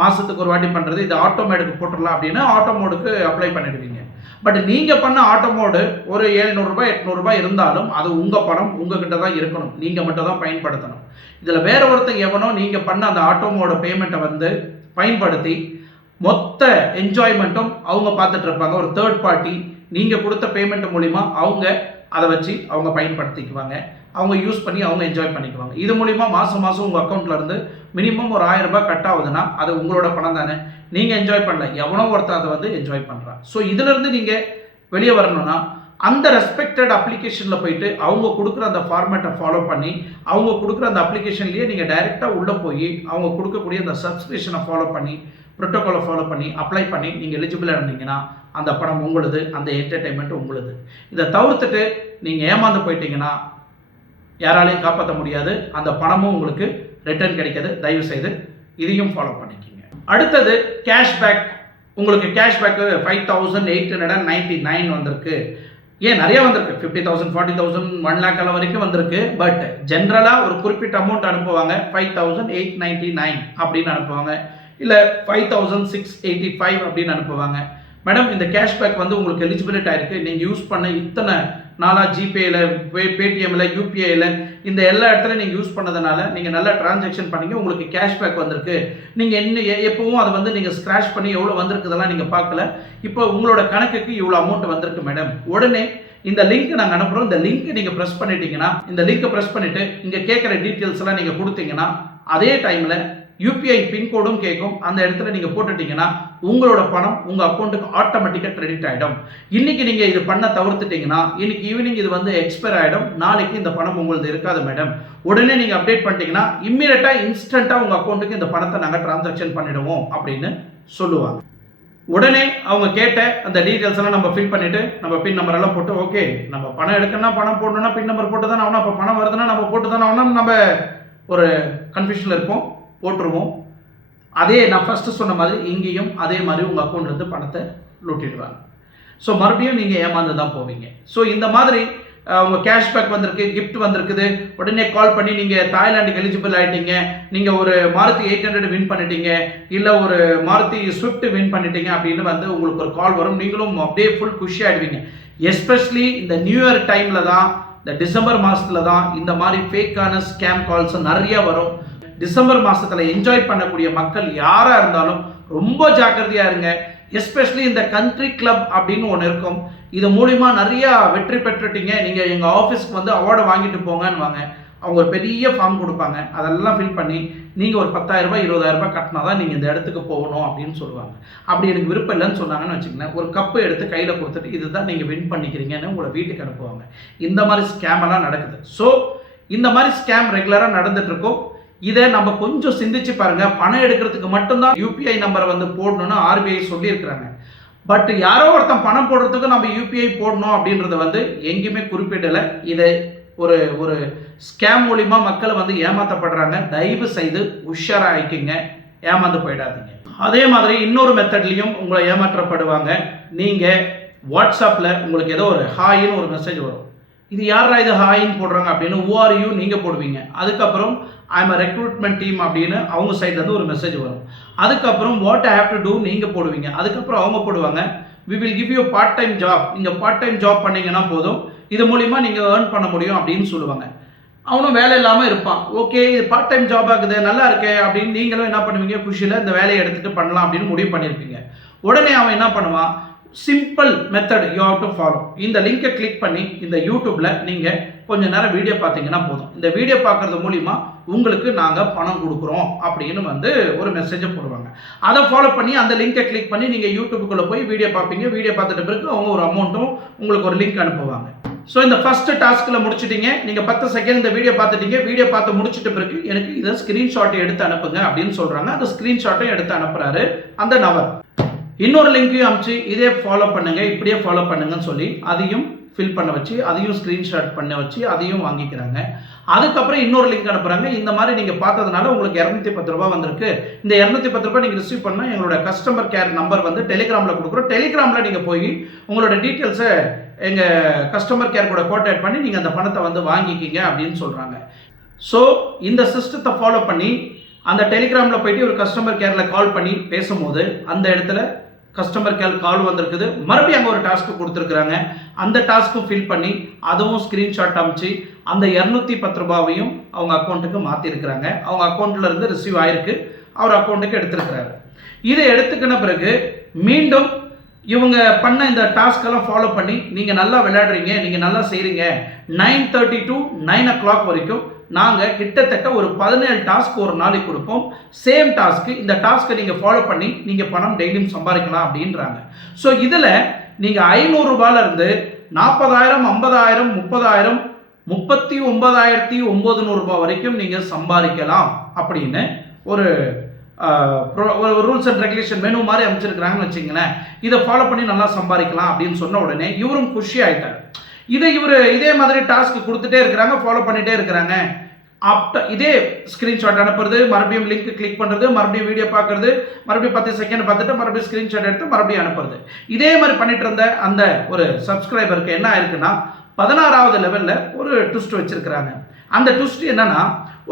மாதத்துக்கு ஒரு வாட்டி பண்ணுறது, இது ஆட்டோ மோடுக்கு போட்டுடலாம் அப்படின்னு ஆட்டோ மோடுக்கு அப்ளை பண்ணிடுவீங்க. பட் நீங்கள் பண்ண ஆட்டோ மோடு ஒரு 700 ரூபாய் 800 ரூபாய் இருந்தாலும் அது உங்கள் பணம் உங்ககிட்ட தான் இருக்கணும், நீங்கள் மட்டும் தான் பயன்படுத்தணும். இதில் வேற ஒருத்தங்க எவனோ நீங்கள் பண்ண அந்த ஆட்டோ மோட பேமெண்ட்டை வந்து பயன்படுத்தி மொத்த என்ஜாய்மெண்ட்டும் அவங்க பார்த்துட்டு இருப்பாங்க. ஒரு தேர்ட் பார்ட்டி நீங்கள் கொடுத்த பேமெண்ட் மூலிமா அவங்க அதை வச்சு அவங்க பயன்படுத்திக்குவாங்க, அவங்க யூஸ் பண்ணி அவங்க என்ஜாய் பண்ணிக்குவாங்க. இது மூலிமா மாதம் மாதம் உங்கள் அக்கௌண்ட்டில் இருந்து மினிமம் ஒரு 1000 ரூபாய் கட் ஆகுதுன்னா அது உங்களோட பணம் தானே, நீங்கள் என்ஜாய் பண்ணல, எவனோ ஒருத்தர் அதை வந்து என்ஜாய் பண்ணுறான். ஸோ இதிலிருந்து நீங்கள் வெளியே வரணும்னா அந்த ரெஸ்பெக்டட் அப்ளிகேஷனில் போயிட்டு அவங்க கொடுக்குற அந்த ஃபார்மேட்டை ஃபாலோ பண்ணி அவங்க கொடுக்குற அந்த அப்ளிகேஷன்லேயே நீங்கள் டைரெக்டாக உள்ளே போய் அவங்க கொடுக்கக்கூடிய அந்த சப்ஸ்கிரிப்ஷனை ஃபாலோ பண்ணி ப்ரோட்டோகாலை ஃபாலோ பண்ணி அப்ளை பண்ணி நீங்கள் எலிஜிபிளாக இருந்தீங்கன்னா அந்த படம் உங்களுது, அந்த என்டர்டைன்மெண்ட் உங்களுது. இதை தவிர்த்துட்டு நீங்கள் ஏமாந்து போயிட்டீங்கன்னா யாராலையும் காப்பாற்ற முடியாது, அந்த பணமும் உங்களுக்கு ரிட்டர்ன் கிடைக்காது. தயவு செய்து இதையும் ஃபாலோ பண்ணிக்கிங்க. அடுத்தது கேஷ்பேக். உங்களுக்கு கேஷ்பேக்கு 5899 வந்திருக்கு. ஏன் நிறைய வந்திருக்கு, 50,000 40,000 1 lakh வரைக்கும் வந்திருக்கு. பட் ஜென்ரலாக ஒரு குறிப்பிட்ட அமௌண்ட் அனுப்புவாங்க, 5899 அப்படின்னு அனுப்புவாங்க, இல்லை 5685 அப்படின்னு அனுப்புவாங்க. மேடம் இந்த கேஷ்பேக் வந்து உங்களுக்கு எலிஜிபிலிட்டி ஆயிருக்கு, நீங்கள் யூஸ் பண்ண இத்தனை நாளாக ஜிபேயில் பேடிஎம்மில் யூபிஐயில் இந்த எல்லா இடத்துலையும் நீங்கள் யூஸ் பண்ணதுனால நீங்கள் நல்லா டிரான்சாக்ஷன் பண்ணிங்க, உங்களுக்கு கேஷ்பேக் வந்திருக்கு. நீங்கள் எப்பவும் அதை வந்து நீங்கள் ஸ்க்ராட்ச் பண்ணி எவ்வளோ வந்திருக்குதெல்லாம் நீங்கள் பார்க்கல, இப்போ உங்களோட கணக்குக்கு இவ்வளோ அமௌண்ட் வந்திருக்கு மேடம். உடனே இந்த லிங்க் நாங்கள் அனுப்புகிறோம், இந்த லிங்க் நீங்கள் ப்ரெஸ் பண்ணிட்டீங்கன்னா, இந்த லிங்க்கை ப்ரெஸ் பண்ணிவிட்டு இங்கே கேட்குற டீட்டெயில்ஸ் எல்லாம் நீங்கள் கொடுத்தீங்கன்னா அதே டைமில் யூபிஐ பின்கோடும் கேட்கும். அந்த இடத்துல நீங்கள் போட்டுட்டீங்கன்னா உங்களோட பணம் உங்கள் அக்கௌண்ட்டுக்கு ஆட்டோமேட்டிக்காக கிரெடிட் ஆகிடும். இன்றைக்கி நீங்கள் இது பண்ண தவிர்த்துட்டிங்கன்னா இன்னைக்கு ஈவினிங் இது வந்து எக்ஸ்பயர் ஆகிடும், நாளைக்கு இந்த பணம் உங்களுக்கு இருக்காது மேடம். உடனே நீங்கள் அப்டேட் பண்ணிட்டீங்கன்னா இம்மீடியட்டாக இன்ஸ்டண்ட்டாக உங்கள் அக்கௌண்ட்டுக்கு இந்த பணத்தை நாங்கள் டிரான்சாக்ஷன் பண்ணிடுவோம் அப்படின்னு சொல்லுவாங்க. உடனே அவங்க கேட்ட அந்த டீட்டெயில்ஸ் எல்லாம் நம்ம ஃபில் பண்ணிவிட்டு நம்ம பின் நம்பர் எல்லாம் போட்டு ஓகே நம்ம பணம் எடுக்கணும்னா பணம் போடணும்னா பின் நம்பர் போட்டு தானே ஆகணும், அப்போ பணம் வருதுன்னா நம்ம போட்டு தானே ஆகணும், நம்ம ஒரு கன்ஃபியூஷனில் இருப்போம், போட்டுருவோம். அதே நான் ஃபஸ்ட்டு சொன்ன மாதிரி இங்கேயும் அதே மாதிரி உங்கள் அக்கௌண்ட்லேருந்து பணத்தை லூட்டிடுவாங்க. ஸோ மறுபடியும் நீங்கள் ஏமாந்து தான் போவீங்க. ஸோ இந்த மாதிரி உங்கள் கேஷ்பேக் வந்திருக்கு, கிஃப்ட் வந்திருக்குது, உடனே கால் பண்ணி நீங்கள் தாய்லாண்டுக்கு எலிஜிபிள் ஆகிட்டீங்க, நீங்கள் ஒரு மாருதி 800 வின் பண்ணிட்டீங்க, இல்லை ஒரு மாருதி ஸ்விஃப்ட் வின் பண்ணிட்டீங்க அப்படின்னு வந்து உங்களுக்கு ஒரு கால் வரும். நீங்களும் அப்படியே ஃபுல் குஷி ஆகிடுவீங்க. எஸ்பெஷலி இந்த நியூ இயர் டைமில் தான், இந்த டிசம்பர் மாதத்தில் தான் இந்த மாதிரி ஃபேக்கான ஸ்கேம் கால்ஸ் நிறைய வரும். டிசம்பர் மாதத்தில் என்ஜாய் பண்ணக்கூடிய மக்கள் யாராக இருந்தாலும் ரொம்ப ஜாக்கிரதையாக இருங்க. எஸ்பெஷலி இந்த கண்ட்ரி கிளப் அப்படின்னு ஒன்று இருக்கும், இது மூலிமா நிறையா வெற்றி பெற்றுட்டீங்க, நீங்கள் எங்கள் ஆஃபீஸ்க்கு வந்து அவார்டை வாங்கிட்டு போங்கன்னு வாங்க. அவங்க ஒரு பெரிய ஃபார்ம் கொடுப்பாங்க, அதெல்லாம் ஃபில் பண்ணி நீங்கள் ஒரு 10,000 ரூபாய் 20,000 ரூபாய் கட்டினா தான் நீங்கள் இந்த இடத்துக்கு போகணும் அப்படின்னு சொல்லுவாங்க. அப்படி எனக்கு விருப்பம் இல்லைன்னு சொன்னாங்கன்னு வச்சுக்கோங்க, ஒரு கப்பு எடுத்து கையில் கொடுத்துட்டு இதுதான் நீங்கள் வின் பண்ணிக்கிறீங்கன்னு உங்களை வீட்டுக்கு அனுப்புவாங்க. இந்த மாதிரி ஸ்கேம் எல்லாம் நடக்குது. ஸோ இந்த மாதிரி ஸ்கேம் ரெகுலராக நடந்துட்டு இருக்கும். இதை நம்ம கொஞ்சம் சிந்திச்சு பாருங்க. பணம் எடுக்கிறதுக்கு மட்டும்தான் யூபிஐ நம்பரை வந்து போடணும்னு ஆர்பிஐ சொல்லியிருக்கிறாங்க. பட் யாரோ ஒருத்தன் பணம் போடுறதுக்கு நம்ம யூபிஐ போடணும் அப்படின்றத வந்து எங்கேயுமே குறிப்பிடலை. இதை ஒரு ஒரு ஸ்கேம் மூலிமா மக்களை வந்து ஏமாற்றப்படுறாங்க. தயவு செய்து உஷாராகிக்குங்க, ஏமாந்து போயிடாதீங்க. அதே மாதிரி இன்னொரு மெத்தட்லையும் உங்களை ஏமாற்றப்படுவாங்க. நீங்கள் வாட்ஸ்அப்பில் உங்களுக்கு ஏதோ ஒரு ஹாயின்னு ஒரு மெசேஜ் வரும். இது யாரா இது ஹாயின்னு போடுறாங்க அப்படின்னு ஓஆர்யூ நீங்கள் போடுவீங்க. அதுக்கப்புறம் ஐம் அ ரெக்ரூட்மெண்ட் டீம் அப்படின்னு அவங்க சைட்லேருந்து ஒரு மெசேஜ் வரும். அதுக்கப்புறம் what I have to do நீங்கள் போடுவீங்க. அதுக்கப்புறம் அவங்க போடுவாங்க we will give you part time job, நீங்கள் பார்ட் டைம் ஜாப் பண்ணீங்கன்னா போதும், இது மூலிமா நீங்கள் ஏர்ன் பண்ண முடியும் அப்படின்னு சொல்லுவாங்க. அவனும் வேலை இல்லாமல் இருப்பான். ஓகே, இது பார்ட் டைம் ஜாப் ஆகுது, நல்லா இருக்கே அப்படின்னு நீங்களும் என்ன பண்ணுவீங்க, குஷியில் இந்த வேலையை எடுத்துகிட்டு பண்ணலாம் அப்படின்னு முடிவு பண்ணியிருப்பீங்க. உடனே அவன் என்ன பண்ணுவான், simple method you have to follow. இந்த லிங்கை கிளிக் பண்ணி இந்த யூடியூப்பில் நீங்கள் கொஞ்ச நேரம் வீடியோ பார்த்தீங்கன்னா போதும், இந்த வீடியோ பார்க்குறது மூலிமா உங்களுக்கு நாங்கள் பணம் கொடுக்குறோம் அப்படின்னு வந்து ஒரு மெசேஜை போடுவாங்க. அதை ஃபாலோ பண்ணி அந்த லிங்கை கிளிக் பண்ணி நீங்கள் யூடியூப்புக்குள்ளே போய் வீடியோ பார்ப்பீங்க. வீடியோ பார்த்துட்ட பிறகு அவங்க ஒரு அமௌண்ட்டும் உங்களுக்கு ஒரு லிங்க் அனுப்புவாங்க. ஸோ இந்த ஃபர்ஸ்ட் டாஸ்கில் முடிச்சிட்டீங்க, நீங்கள் 10 செகண்ட் இந்த வீடியோ பார்த்துட்டீங்க. வீடியோ பார்த்து முடிச்சிட்ட பிறகு எனக்கு இதை ஸ்க்ரீன்ஷாட்டை எடுத்து அனுப்புங்க அப்படின்னு சொல்கிறாங்க. அந்த ஸ்க்ரீன்ஷாட்டையும் எடுத்து அனுப்புகிறாரு அந்த நபர். இன்னொரு லிங்கையும் அனுப்பிச்சு இதே ஃபாலோ பண்ணுங்க, இப்படியே ஃபாலோ பண்ணுங்கன்னு சொல்லி அதையும் ஃபில் பண்ண வச்சு அதையும் ஸ்க்ரீன்ஷாட் பண்ண வச்சு அதையும் வாங்கிக்கிறாங்க. அதுக்கப்புறம் இன்னொரு லிங்க் அனுப்புகிறாங்க. இந்த மாதிரி நீங்கள் பார்த்ததுனால உங்களுக்கு 210 ரூபா வந்திருக்கு. இந்த 210 ரூபாய் நீங்கள் ரிசீவ் பண்ணால் எங்களோட கஸ்டமர் கேர் நம்பர் வந்து டெலிகிராமில் கொடுக்குறோம். டெலிகிராமில் நீங்கள் போய் உங்களோட டீட்டெயில்ஸை எங்கள் கஸ்டமர் கேர் கூட கோஆர்டினேட் பண்ணி நீங்கள் அந்த பணத்தை வந்து வாங்கிக்கிங்க அப்படின்னு சொல்கிறாங்க. ஸோ இந்த சிஸ்டத்தை ஃபாலோ பண்ணி அந்த டெலிகிராமில் போயிட்டு ஒரு கஸ்டமர் கேரில் கால் பண்ணி பேசும்போது அந்த இடத்துல கஸ்டமர் கேர் கால் வந்திருக்குது. மறுபடியும் அங்கே ஒரு டாஸ்க்கு கொடுத்துருக்குறாங்க. அந்த டாஸ்க்கும் ஃபில் பண்ணி அதுவும் ஸ்க்ரீன்ஷாட் அனுப்பிச்சு அந்த 210 ரூபாவையும் அவங்க அக்கௌண்ட்டுக்கு மாற்றிருக்கிறாங்க. அவங்க அக்கௌண்ட்டில் இருந்து ரிசீவ் ஆயிருக்கு, அவர் அக்கௌண்ட்டுக்கு எடுத்துருக்கிறாரு. இதை எடுத்துக்கின பிறகு மீண்டும் இவங்க பண்ண இந்த டாஸ்க்கெல்லாம் ஃபாலோ பண்ணி நீங்கள் நல்லா விளையாடுறீங்க, நீங்கள் நல்லா செய்கிறீங்க, 9:30 to 9 o'clock வரைக்கும் நாங்கள் கிட்டத்தட்ட ஒரு 17 டாஸ்க் ஒரு நாளைக்கு கொடுப்போம். சேம் டாஸ்க்கு, இந்த டாஸ்க்கை நீங்கள் ஃபாலோ பண்ணி நீங்கள் பணம் டெய்லியும் சம்பாதிக்கலாம் அப்படின்றாங்க. ஸோ இதில் நீங்கள் 500 ரூபாயிலிருந்து 40,000, 50,000, 30,000, 39,900 ரூபாய் வரைக்கும் நீங்கள் சம்பாதிக்கலாம் அப்படின்னு ஒரு ரூல்ஸ் அண்ட் ரெகுலேஷன் மெனு மாதிரி அமைச்சிருக்கிறாங்கன்னு வச்சுங்களேன். இதை ஃபாலோ பண்ணி நல்லா சம்பாதிக்கலாம் அப்படின்னு சொன்ன உடனே இவரும் குஷி ஆகிட்டார். இதே மாதிரி டாஸ்க் கொடுத்துட்டே இருக்கிறாங்க, ஃபாலோ பண்ணிகிட்டே இருக்கிறாங்க. இதே ஸ்க்ரீன்ஷாட் அனுப்புறது, மறுபடியும் லிங்க் கிளிக் பண்ணுறது, மறுபடியும் வீடியோ பார்க்குறது, மறுபடியும் 10 செகண்ட் பார்த்துட்டு மறுபடியும் ஸ்க்ரீன்ஷாட் எடுத்து மறுபடியும் அனுப்புறது. இதே மாதிரி பண்ணிட்டு இருந்த அந்த ஒரு சப்ஸ்கிரைபருக்கு என்ன ஆயிருக்குன்னா 16வது லெவலில் ஒரு ட்விஸ்ட் வச்சிருக்கிறாங்க. அந்த ட்விஸ்ட் என்னன்னா,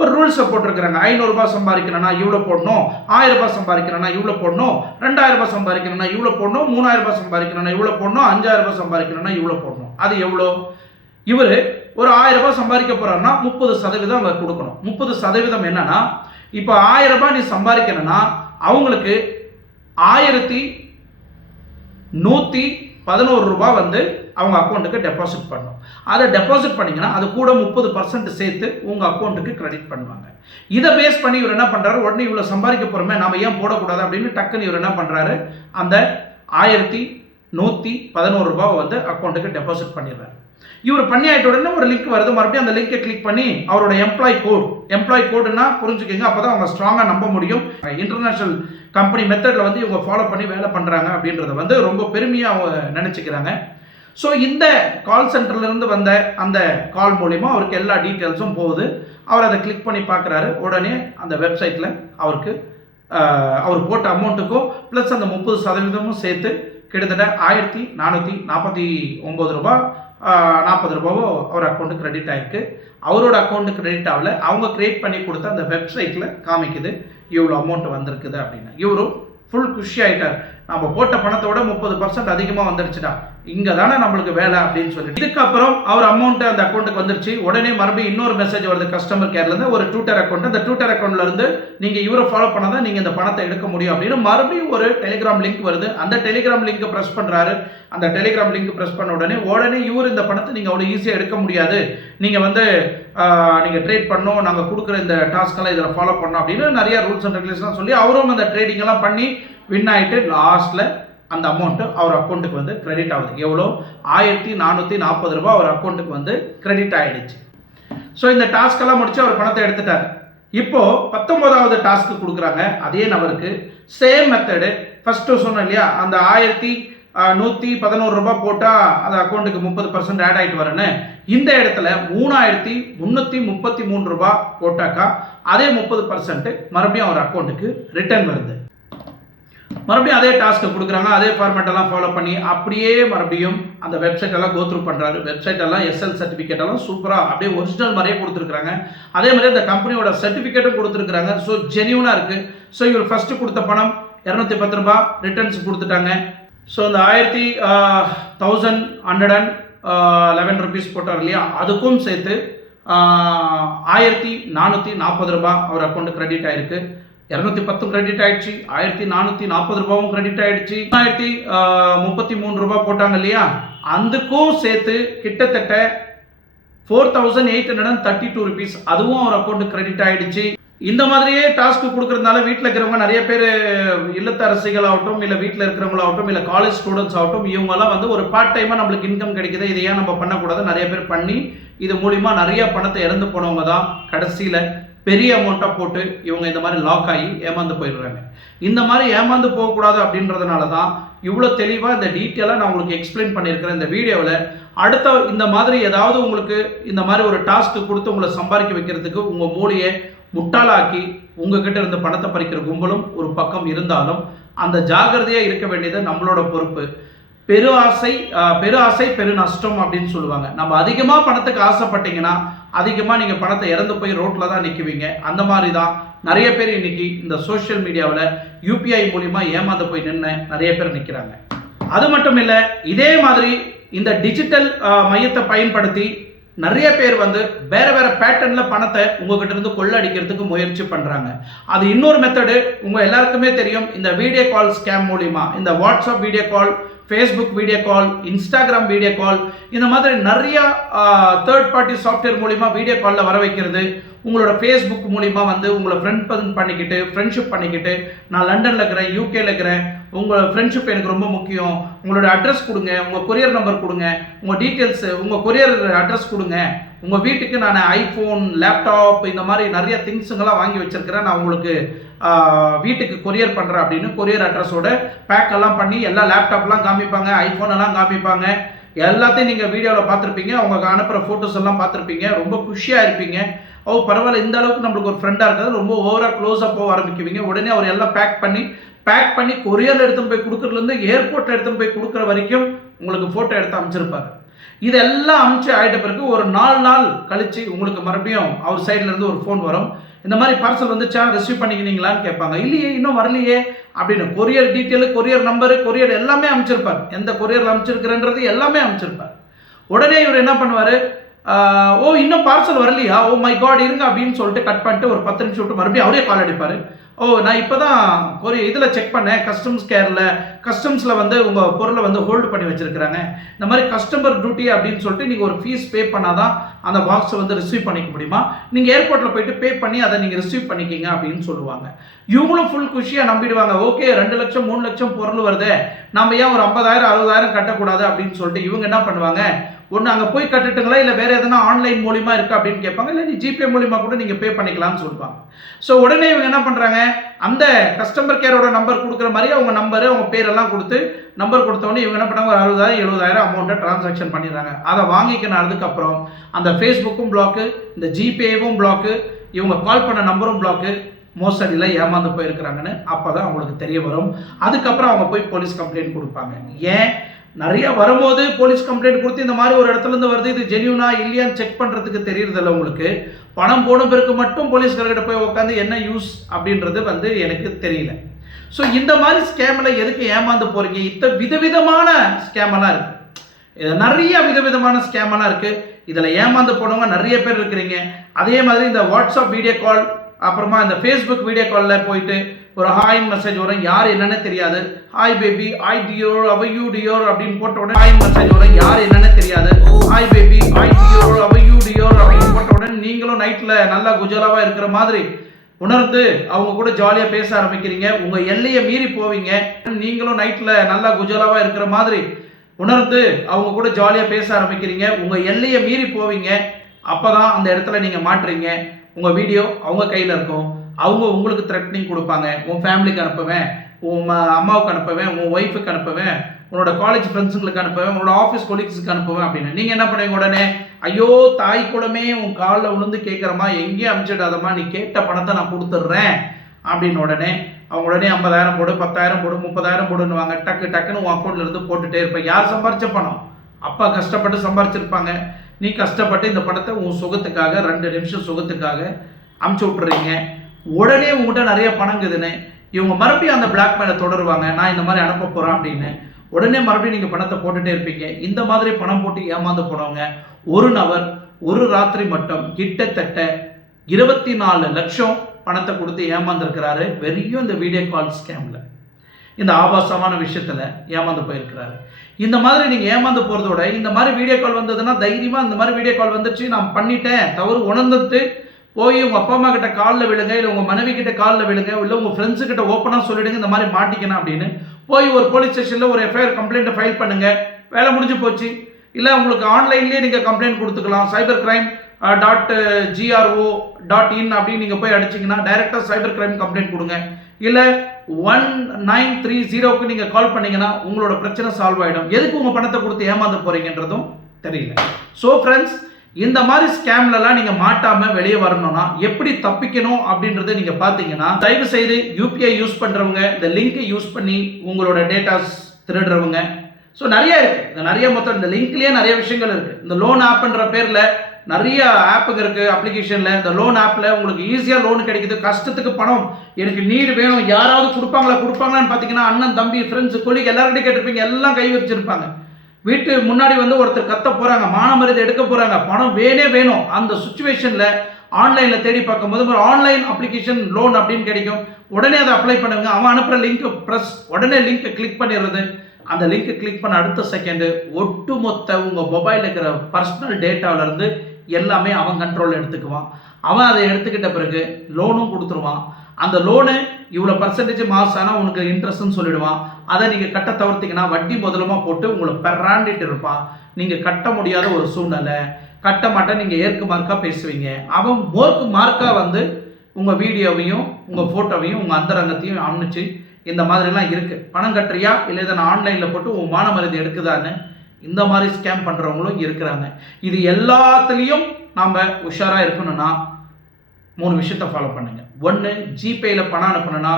ஒரு ரூல்ஸை போட்டிருக்கிறாங்க. 500 ரூபாய் சம்பாதிக்கணும்னா இவ்வளோ போடணும், 1000 ரூபாய் சம்பாதிக்கணும்னா இவ்வளோ போடணும், 2000 ரூபாய் சம்பாதிக்கணும்னா இவ்வளோ போடணும், 3000 ரூபாய் சம்பாதிக்கணும்னா இவ்வளோ போடணும், 5000 ரூபாய் சம்பாதிக்கணும்னா இவ்வளோ போடணும். அது எவ்வளோ? இவர் ஒரு 1000 ரூபாய் சம்பாதிக்க போறாருன்னா 30% அவங்க கொடுக்கணும். 30% என்னன்னா, இப்போ 1000 ரூபாய் நீ சம்பாதிக்கணும்னா அவங்களுக்கு 1111 ரூபாய் வந்து அவங்க அக்கௌண்ட்டுக்கு டெபாசிட் பண்ணணும். அதை டெபாசிட் பண்ணிங்கன்னா அது கூட 30% சேர்த்து உங்கள் அக்கௌண்ட்டுக்கு கிரெடிட் பண்ணுவாங்க. இதை பேஸ் பண்ணி இவர் என்ன பண்ணுறாரு, உடனே இவ்வளோ சம்பாதிக்க போகிறோமே நாம் ஏன் போடக்கூடாது அப்படின்னு டக்குன்னு இவர் என்ன பண்ணுறாரு, அந்த 1111 ரூபாவை வந்து அக்கௌண்ட்டுக்கு டெபாசிட் பண்ணிடுறாரு. இவர் பண்ணி ஆகிட்ட உடனே ஒரு லிங்க் வருது. மறுபடியும் அந்த லிங்கை கிளிக் பண்ணி அவரோட எம்ப்ளாய் கோடுன்னா புரிஞ்சுக்கோங்க, அப்போ தான் அவங்க ஸ்ட்ராங்காக நம்ப முடியும். இன்டர்நேஷனல் கம்பெனி மெத்தடில் வந்து இவங்க ஃபாலோ பண்ணி வேலை பண்ணுறாங்க அப்படின்றத வந்து ரொம்ப பெருமையாக அவங்க நினச்சிக்கிறாங்க. ஸோ இந்த கால் சென்டர்லேருந்து வந்த அந்த கால் மூலிமா அவருக்கு எல்லா டீட்டெயில்ஸும் போகுது. அவர் அதை கிளிக் பண்ணி பார்க்குறாரு. உடனே அந்த வெப்சைட்டில் அவருக்கு அவர் போட்ட அமௌண்ட்டுக்கும் ப்ளஸ் அந்த 30% சேர்த்து கிட்டத்தட்ட 1449 ரூபாய் 40 ரூபாவோ அவர் அக்கௌண்ட்டு கிரெடிட் ஆகிருக்கு. அவரோட அக்கௌண்ட்டு கிரெடிட் ஆகல, அவங்க கிரியேட் பண்ணி கொடுத்த அந்த வெப்சைட்டில் காமிக்குது இவ்வளோ அமௌண்ட் வந்திருக்குது அப்படின்னு. இவரும் ஃபுல் குஷி ஆகிட்டார். நம்ம போட்ட பணத்தை விட 30% அதிகமாக வந்துடுச்சுடா, இங்கே தானே நம்மளுக்கு வேலை அப்படின்னு சொல்லிட்டு இதுக்கப்புறம் அவர் அமௌண்ட்டு அந்த அக்கௌண்ட்டுக்கு வந்துருச்சு. உடனே மறுபடியும் இன்னொரு மெசேஜ் வருது கஸ்டமர் கேர்லேருந்து, ஒரு ட்விட்டர் அக்கௌண்ட். அந்த ட்விட்டர் அக்கௌண்ட்லேருந்து நீங்கள் இவரை ஃபாலோ பண்ணால் தான் நீங்கள் இந்த பணத்தை எடுக்க முடியும் அப்படின்னு மறுபடியும் ஒரு டெலிகிராம் லிங்க் வருது. அந்த டெலிகிராம் லிங்க்கை ப்ரெஸ் பண்ணுறாரு. அந்த டெலிகிராம் லிங்க் ப்ரெஸ் பண்ண உடனே இவர் இந்த பணத்தை நீங்கள் அவ்வளோ ஈஸியாக எடுக்க முடியாது, நீங்கள் வந்து நீங்கள் ட்ரேட் பண்ணணும், நாங்கள் கொடுக்குற இந்த டாஸ்க்கெல்லாம் இதில் ஃபாலோ பண்ணோம் அப்படின்னு நிறைய ரூல்ஸ் அண்ட் ரெகுலேஷன் சொல்லி அவரும் அந்த ட்ரேடிங்கெல்லாம் பண்ணி வின் ஆகிட்டு லாஸ்ட்டில் அந்த அமௌண்ட்டு அவர் அக்கௌண்ட்டுக்கு வந்து கிரெடிட் ஆகுது. எவ்வளோ? 1440 ரூபாய் அவர் அக்கௌண்ட்டுக்கு வந்து கிரெடிட் ஆகிடுச்சு. ஸோ இந்த டாஸ்க்கெல்லாம் முடிச்சு அவர் பணத்தை எடுத்துட்டார். இப்போது 19வது டாஸ்க்கு கொடுக்குறாங்க அதே நபருக்கு. Same method. ஃபஸ்ட்டு சொன்னோம் இல்லையா, அந்த 1111 ரூபாய் போட்டால் அந்த அக்கௌண்ட்டுக்கு 30% ஆட் ஆகிட்டு வரேன்னு. இந்த இடத்துல 3333 ரூபாய் போட்டாக்கா அதே 30% மறுபடியும் அவர் அக்கௌண்ட்டுக்கு ரிட்டர்ன் வருது. மறுபடியும் அதே டாஸ்க்கை கொடுக்குறாங்க. அதே ஃபார்மேட்டெல்லாம் ஃபாலோ பண்ணி அப்படியே மறுபடியும் அந்த வெப்சைட்டெல்லாம் கோத்ரூ பண்ணுறாரு. வெப்சைட்டெல்லாம் எஸ்எல் சர்டிஃபிகேட் எல்லாம் சூப்பராக அப்படியே ஒரிஜினல் மாதிரியே கொடுத்துருக்குறாங்க. அதே மாதிரி இந்த கம்பெனியோட சர்டிஃபிகேட்டும் கொடுத்துருக்குறாங்க. ஸோ ஜெனியூனாக இருக்குது. ஸோ இவர் ஃபஸ்ட்டு கொடுத்த பணம் 210 ரூபாய் ரிட்டர்ன்ஸ் கொடுத்துட்டாங்க. ஸோ இந்த 1111 ருபீஸ் போட்டார் இல்லையா, அதுக்கும் சேர்த்து 1440 ரூபாய் அவர் அக்கௌண்ட் கிரெடிட் ஆயிருக்கு. 210 கிரெடிட் ஆயிடுச்சு, 1440 ரூபாவும் கிரெடிட் ஆயிடுச்சு. 33 ரூபாய் போட்டாங்க இல்லையா, அதுக்கும் சேர்த்து கிட்டத்தட்ட 4832 ருபீஸ் அதுவும் அவர் அக்கௌண்ட் கிரெடிட் ஆயிடுச்சு. இந்த மாதிரியே டாஸ்க் கொடுக்கறதுனால வீட்டில் இருக்கிறவங்க நிறைய பேர் இல்லத்தரசிகள் ஆகட்டும், இல்லை வீட்டில் இருக்கிறவங்களாகட்டும், இல்லை காலேஜ் ஸ்டூடெண்ட்ஸ் ஆகட்டும், இவங்கெல்லாம் வந்து ஒரு பார்ட் டைமாக நம்மளுக்கு இன்கம் கிடைக்குது, இதை ஏன் நம்ம பண்ணக்கூடாது, நிறைய பேர் பண்ணி இது மூலிமா நிறைய பணத்தை இறந்து போனவங்க தான் கடைசியில் பெரிய அமௌண்ட்டாக போட்டு இவங்க இந்த மாதிரி லாக் ஆகி ஏமாந்து போயிடுறாங்க. இந்த மாதிரி ஏமாந்து போகக்கூடாது அப்படின்றதுனால தான் இவ்வளோ தெளிவாக இந்த டீட்டெயிலாக நான் உங்களுக்கு எக்ஸ்பிளைன் பண்ணியிருக்கிறேன் இந்த வீடியோவில். அடுத்த இந்த மாதிரி ஏதாவது உங்களுக்கு இந்த மாதிரி ஒரு டாஸ்க்கு கொடுத்து உங்களை சம்பாதிக்க வைக்கிறதுக்கு உங்கள் மூளையை முட்டாளாக்கி உங்ககிட்ட இருந்த பணத்தை பறிக்கிற கும்பலும் ஒரு பக்கம் இருந்தாலும் அந்த ஜாகிரதையாக இருக்க வேண்டியது நம்மளோட பொறுப்பு. பெரு ஆசை பெரு நஷ்டம் அப்படின்னு சொல்லுவாங்க. நம்ம அதிகமாக பணத்துக்கு ஆசைப்பட்டீங்கன்னா அதிகமாக நீங்கள் பணத்தை இறந்து போய் ரோட்டில் தான் நிற்குவீங்க. அந்த மாதிரி தான் நிறைய பேர் இன்னைக்கு இந்த சோஷியல் மீடியாவில் யூபிஐ மூலிமா ஏமாந்து போய் நின்று நிறைய பேர் நிற்கிறாங்க. அது மட்டும் இல்லை, இதே மாதிரி இந்த டிஜிட்டல் மையத்தை பயன்படுத்தி நிறைய பேர் வந்து வேற வேற பேட்டர்ன்ல பணத்தை உங்ககிட்ட இருந்து கொள்ளடிக்கிறதுக்கு முயற்சி பண்றாங்க. அது இன்னொரு மெத்தடு உங்க எல்லாருக்குமே தெரியும். இந்த வீடியோ கால் ஸ்கேம் மூலிமா, இந்த WhatsApp video call, Facebook video call, Instagram video call, இந்த மாதிரி நிறைய தேர்ட் பார்ட்டி சாஃப்ட்வேர் மூலிமா வீடியோ காலில் வர வைக்கிறது. உங்களோட ஃபேஸ்புக் மூலிமா வந்து உங்களை பண்ணிக்கிட்டு ஃப்ரெண்ட்ஷிப் பண்ணிக்கிட்டு, நான் லண்டனில் இருக்கிறேன், யூகேல இருக்கிறேன், உங்கள் ஃப்ரெண்ட்ஷிப் எனக்கு ரொம்ப முக்கியம், உங்களோட அட்ரஸ் கொடுங்க, உங்கள் கொரியர் நம்பர் கொடுங்க, உங்கள் டீட்டெயில்ஸு, உங்கள் கொரியர் அட்ரஸ் கொடுங்க, உங்கள் வீட்டுக்கு நான் ஐஃபோன், லேப்டாப், இந்த மாதிரி நிறைய திங்ஸுங்கெல்லாம் வாங்கி வச்சிருக்கிறேன், நான் உங்களுக்கு வீட்டுக்கு கொரியர் பண்ணுறேன் அப்படின்னு கொரியர் அட்ரஸோட பேக் எல்லாம் பண்ணி எல்லா லேப்டாப்லாம் காமிப்பாங்க, ஐஃபோன் எல்லாம் காமிப்பாங்க. எல்லாத்தையும் நீங்கள் வீடியோவில் பார்த்துருப்பீங்க, அவங்க அனுப்புகிற ஃபோட்டோஸ் எல்லாம் பார்த்துருப்பீங்க. ரொம்ப குஷியாக இருப்பீங்க. பரவாயில்ல, இந்த அளவுக்கு நம்மளுக்கு ஒரு ஃப்ரெண்டாக இருக்காது, ரொம்ப ஓவராக க்ளோஸாக போக ஆரம்பிக்குவீங்க. உடனே அவர் எல்லாம் பேக் பண்ணி கொரியரில் எடுத்துன்னு போய் கொடுக்குறதுலேருந்து ஏர்போர்ட்டில் எடுத்துன்னு போய் கொடுக்குற வரைக்கும் உங்களுக்கு ஃபோட்டோ எடுத்து அமைச்சிருப்பாரு. இதெல்லாம் அமைச்சு ஆகிட்ட பிறகு ஒரு 4 நாள் கழிச்சு உங்களுக்கு மறுபடியும் அவர் சைட்லேருந்து ஒரு ஃபோன் வரும். இந்த மாதிரி பார்சல் வந்துச்சா, ரிசீவ் பண்ணிக்கினீங்களான்னு கேட்பாங்க. இல்லையே, இன்னும் வரலையே அப்படின்னு courier detail, courier number, courier எல்லாமே அமைச்சிருப்பார். எந்த கொரியரில் அமைச்சிருக்கிறன்றது எல்லாமே அமைச்சிருப்பார். உடனே இவர் என்ன பண்ணுவார், இன்னும் பார்சல் வரலையா, மை காட் இருங்க அப்படின்னு சொல்லிட்டு கட் பண்ணிட்டு ஒரு 10 நிமிஷம் விட்டு மறுபடியும் அவரே கால் அடிப்பார். நான் இப்போ தான் இதில் செக் பண்ணேன், கஸ்டம்ஸில் வந்து உங்கள் பொருளை வந்து ஹோல்டு பண்ணி வச்சுருக்கிறாங்க, இந்த மாதிரி கஸ்டமர் டியூட்டி அப்படின்னு சொல்லிட்டு நீங்கள் ஒரு ஃபீஸ் பே பண்ணால் தான் அந்த பாக்ஸை வந்து ரிசீவ் பண்ணிக்க முடியுமா, நீங்கள் ஏர்போர்ட்டில் போயிட்டு பே பண்ணி அதை நீங்கள் ரிசீவ் பண்ணிக்கிங்க அப்படின்னு சொல்லுவாங்க. இவங்களும் ஃபுல் குஷியாக நம்பிடுவாங்க. ஓகே, 2 லட்சம் 3 லட்சம் பொருள் வருது, நம்ம ஏன் ஒரு 50,000 60,000 கட்டக்கூடாது அப்படின்னு சொல்லிட்டு இவங்க என்ன பண்ணுவாங்க, ஒன்று அங்கே போய் கட்டுட்டுங்களா, இல்லை வேறு எதனா ஆன்லைன் மூலிமா இருக்குது அப்படின்னு கேட்பாங்க, இல்லை நீ ஜிபே மூலிமா கூட நீங்கள் பே பண்ணிக்கலாம்னு சொல்லுவாங்க. ஸோ உடனே இவங்க என்ன பண்ணுறாங்க, அந்த கஸ்டமர் கேரோட நம்பர் கொடுக்குற மாதிரி அவங்க நம்பரு, அவங்க பேரெல்லாம் கொடுத்து நம்பர் கொடுத்தவொடனே இவங்க என்ன பண்ணாங்க, ஒரு 60,000 70,000 அமௌண்ட்டை டிரான்சாக்ஷன் பண்ணிடுறாங்க. அதை வாங்கிக்கினதுக்கப்புறம் அந்த ஃபேஸ்புக்கும் பிளாக்கு, இந்த ஜிபேவும் பிளாக்கு, இவங்க கால் பண்ண நம்பரும் பிளாக்கு, மோசடியில் ஏமாந்து போயிருக்கிறாங்கன்னு அப்போ தான் அவங்களுக்கு தெரிய வரும். அதுக்கப்புறம் அவங்க போய் போலீஸ் கம்ப்ளைண்ட் கொடுப்பாங்க. ஏன் நிறைய வரும்போது போலீஸ் கம்ப்ளைண்ட் கொடுத்து இந்த மாதிரி ஒரு இடத்துலேருந்து வருது, இது ஜென்யூனா இல்லையான்னு செக் பண்ணுறதுக்கு தெரியறதில்ல உங்களுக்கு. பணம் போன பிறகு மட்டும் போலீஸ்கார்கிட்ட போய் உட்காந்து என்ன யூஸ் அப்படின்றது வந்து எனக்கு தெரியல. ஸோ இந்த மாதிரி ஸ்கேமில் எதுக்கு ஏமாந்து போகிறீங்க? விதவிதமான ஸ்கேமெல்லாம் இருக்குது, நிறைய விதவிதமான ஸ்கேமெல்லாம் இருக்குது. இதில் ஏமாந்து போனவங்க நிறைய பேர் இருக்கிறீங்க. அதே மாதிரி இந்த வாட்ஸ்அப் வீடியோ கால், அப்புறமா இந்த ஃபேஸ்புக் வீடியோ காலில் போயிட்டு ஒரு ஹாய் மெசேஜ் வரும், யார் என்னன்னு தெரியாது. ஹாய் பேபி, ஹாய் டியோர், அவ யூ டியோர் அப்படின்னு போட்ட உடனே ஹாய் மெசேஜ் வரும், யார் என்னன்னு தெரியாது. ஹாய் பேபி, ஹாய் டியோர், அவ யூ டியோர் அப்படின்னு போட்ட உடனே நீங்களும் நைட்டில் நல்லா குஜலாவாக இருக்கிற மாதிரி உணர்ந்து அவங்க கூட ஜாலியாக பேச ஆரம்பிக்கிறீங்க. உங்கள் எல்லையை மீறி போவீங்க. நீங்களும் நைட்டில் நல்லா குஜலாவாக இருக்கிற மாதிரி உணர்ந்து அவங்க கூட ஜாலியாக பேச ஆரம்பிக்கிறீங்க. உங்கள் எல்லையை மீறி போவீங்க. அப்போ தான் அந்த இடத்துல நீங்கள் மாட்டுறீங்க. உங்கள் வீடியோ அவங்க கையில் இருக்கும். அவங்க உங்களுக்கு த்ரெட்னிங் கொடுப்பாங்க. உன் ஃபேமிலிக்கு அனுப்புவேன், உன் அம்மாவுக்கு அனுப்புவேன், உன் ஒய்ஃபுக்கு அனுப்புவேன், உன்னோட காலேஜ் ஃப்ரெண்ட்ஸுங்களுக்கு அனுப்புவேன், உன்னோட ஆஃபீஸ் கொலீக்ஸுக்கு அனுப்புவேன் அப்படின்னு. நீங்கள் என்ன பண்ணுவீங்க, உடனே ஐயோ தாய் கூடமே உன் காலில் விழுந்து கேட்குறமா, எங்கேயும் அனுப்பிச்சிடாதம்மா, நீ கேட்ட பணத்தை நான் கொடுத்துட்றேன் அப்படின்னு உடனே அவங்க உடனே 50,000 போடு, 10,000 போடு, 30,000 போடுன்னுவாங்க. டக்குன்னு உன் அக்கௌண்ட்லேருந்து போட்டுகிட்டே இருப்பேன். யார் சம்பாரிச்ச பணம்? அப்பா கஷ்டப்பட்டு சம்பாரிச்சிருப்பாங்க. நீ கஷ்டப்பட்டு இந்த பணத்தை உன் சுகத்துக்காக 2 நிமிஷம் சுகத்துக்காக அமுச்சு விட்டுறீங்க. உடனே உங்கள்கிட்ட நிறைய பணங்குதுன்னு இவங்க மறுபடியும் அந்த பிளாக்மெயிலை தொடருவாங்க. நான் இந்த மாதிரி அனுப்ப போகிறேன் அப்படின்னு. உடனே மறுபடியும் நீங்கள் பணத்தை போட்டுகிட்டே இருப்பீங்க. இந்த மாதிரி பணம் போட்டு ஏமாந்து போனவங்க ஒரு நபர் ஒரு ராத்திரி மட்டும் கிட்டத்தட்ட 24 லட்சம் பணத்தை கொடுத்து ஏமாந்துருக்கிறாரு. வெறும் இந்த வீடியோ கால் ஸ்கேமில், இந்த ஆபாசமான விஷயத்தில் ஏமாந்து போயிருக்கிறாரு. இந்த மாதிரி நீங்கள் ஏமாந்து போகிறதோட இந்த மாதிரி வீடியோ கால் வந்ததுன்னா தைரியமாக இந்த மாதிரி வீடியோ கால் வந்துச்சு, நான் பண்ணிட்டேன், தவறு உணர்ந்துட்டு போய் உங்கள் அப்பா அம்மா கிட்ட காலில் விழுங்க, இல்லை உங்கள் மனைவி கிட்ட காலில் விழுங்க, இல்லை உங்கள் ஃப்ரெண்ட்ஸு கிட்ட ஓப்பனாக சொல்லிடுங்க இந்த மாதிரி மாட்டிக்கணும் அப்படின்னு போய் ஒரு போலீஸ் ஸ்டேஷனில் ஒரு எஃப்ஐஆர் கம்ப்ளைண்ட்டை ஃபைல் பண்ணுங்கள், வேலை முடிஞ்சு போச்சு. இல்லை உங்களுக்கு ஆன்லைன்லேயே நீங்கள் கம்ப்ளைண்ட் கொடுத்துக்கலாம். cybercrime.gro.in அப்படின்னு நீங்கள் போய் அடிச்சிங்கன்னா டைரெக்டாக சைபர் கிரைம் கம்ப்ளைண்ட் கொடுங்க. இல்லை 1930க்கு நீங்கள் கால் பண்ணிங்கன்னா உங்களோட பிரச்சனை சால்வ் ஆகிடும். எதுக்கு உங்கள் பணத்தை கொடுத்து ஏமாந்து போகிறீங்கன்றதும் தெரியல. ஸோ ஃப்ரெண்ட்ஸ், இந்த மாதிரி ஸ்கேம்லலாம் நீங்கள் மாட்டாமல் வெளியே வரணும்னா எப்படி தப்பிக்கணும் அப்படின்றத நீங்கள் பார்த்தீங்கன்னா, தயவு செய்து யூபிஐ யூஸ் பண்ணுறவங்க இந்த லிங்கை யூஸ் பண்ணி உங்களோட டேட்டாஸ் திருடுறவங்க, ஸோ நிறைய இருக்குது. இந்த நிறைய மொத்தம் இந்த லிங்க்லேயே நிறைய விஷயங்கள் இருக்குது. இந்த லோன் ஆப்ன்ற பேரில் நிறைய ஆப்புங்க இருக்குது அப்ளிகேஷனில். இந்த லோன் ஆப்பில் உங்களுக்கு ஈஸியாக லோன் கிடைக்குது. கஷ்டத்துக்கு பணம் எனக்கு நீடு வேணும், யாராவது கொடுப்பாங்களான்னு பார்த்தீங்கன்னா அண்ணன் தம்பி ஃப்ரெண்ட்ஸ் கொலிக்கு எல்லாருக்கிட்டையும் கேட்டிருப்பீங்க, எல்லாம் கை வச்சிருப்பாங்க. வீட்டு முன்னாடி வந்து ஒருத்தர் கத்த போகிறாங்க, மானமரியாதை எடுக்க போகிறாங்க, பணம் வேணும். அந்த சுச்சுவேஷனில் ஆன்லைனில் தேடி பார்க்கும்போது ஒரு ஆன்லைன் அப்ளிகேஷன் லோன் அப்படின்னு கிடைக்கும். உடனே அதை அப்ளை பண்ணுங்க. அவன் அனுப்புகிற லிங்க் ப்ரெஸ் உடனே லிங்க்கை கிளிக் பண்ணிடுறது. அந்த லிங்க்கை கிளிக் பண்ண அடுத்த செகண்டு ஒட்டுமொத்த உங்கள் மொபைலில் இருக்கிற பர்சனல் டேட்டாவிலேருந்து எல்லாமே அவன் கண்ட்ரோலில் எடுத்துக்குவான். அவன் அதை எடுத்துக்கிட்ட பிறகு லோனும் கொடுத்துருவான். அந்த லோனு இவ்வளோ பர்சன்டேஜ் மாஸ் ஆனால் உனக்கு இன்ட்ரெஸ்ட்னு சொல்லிடுவான். அதை நீங்கள் கட்ட தவிர்த்திங்கன்னா வட்டி முதலமாக போட்டு உங்களை பெறாண்டிட்டு இருப்பான். நீங்கள் கட்ட முடியாத ஒரு சூழ்நிலை, கட்ட மாட்டேன், நீங்கள் ஏற்கு மார்க்காக பேசுவீங்க. அவன் மோர்க்கு மார்க்காக வந்து உங்கள் வீடியோவையும் உங்கள் ஃபோட்டோவையும் உங்கள் அந்தரங்கத்தையும் அனுப்பிச்சு இந்த மாதிரிலாம் இருக்குது, பணம் கட்டுறியா இல்லை இதை நான் ஆன்லைனில் போட்டு உன் மான மரியாதை எடுக்குதான்னு இந்த மாதிரி ஸ்கேம் பண்ணுறவங்களும் இருக்கிறாங்க. இது எல்லாத்துலேயும் நாம் உஷாராக இருக்கணும்னா 3 விஷயத்தை ஃபாலோ பண்ணுங்க. 1, ஜிபேயில் பணம் அனுப்பணும்னா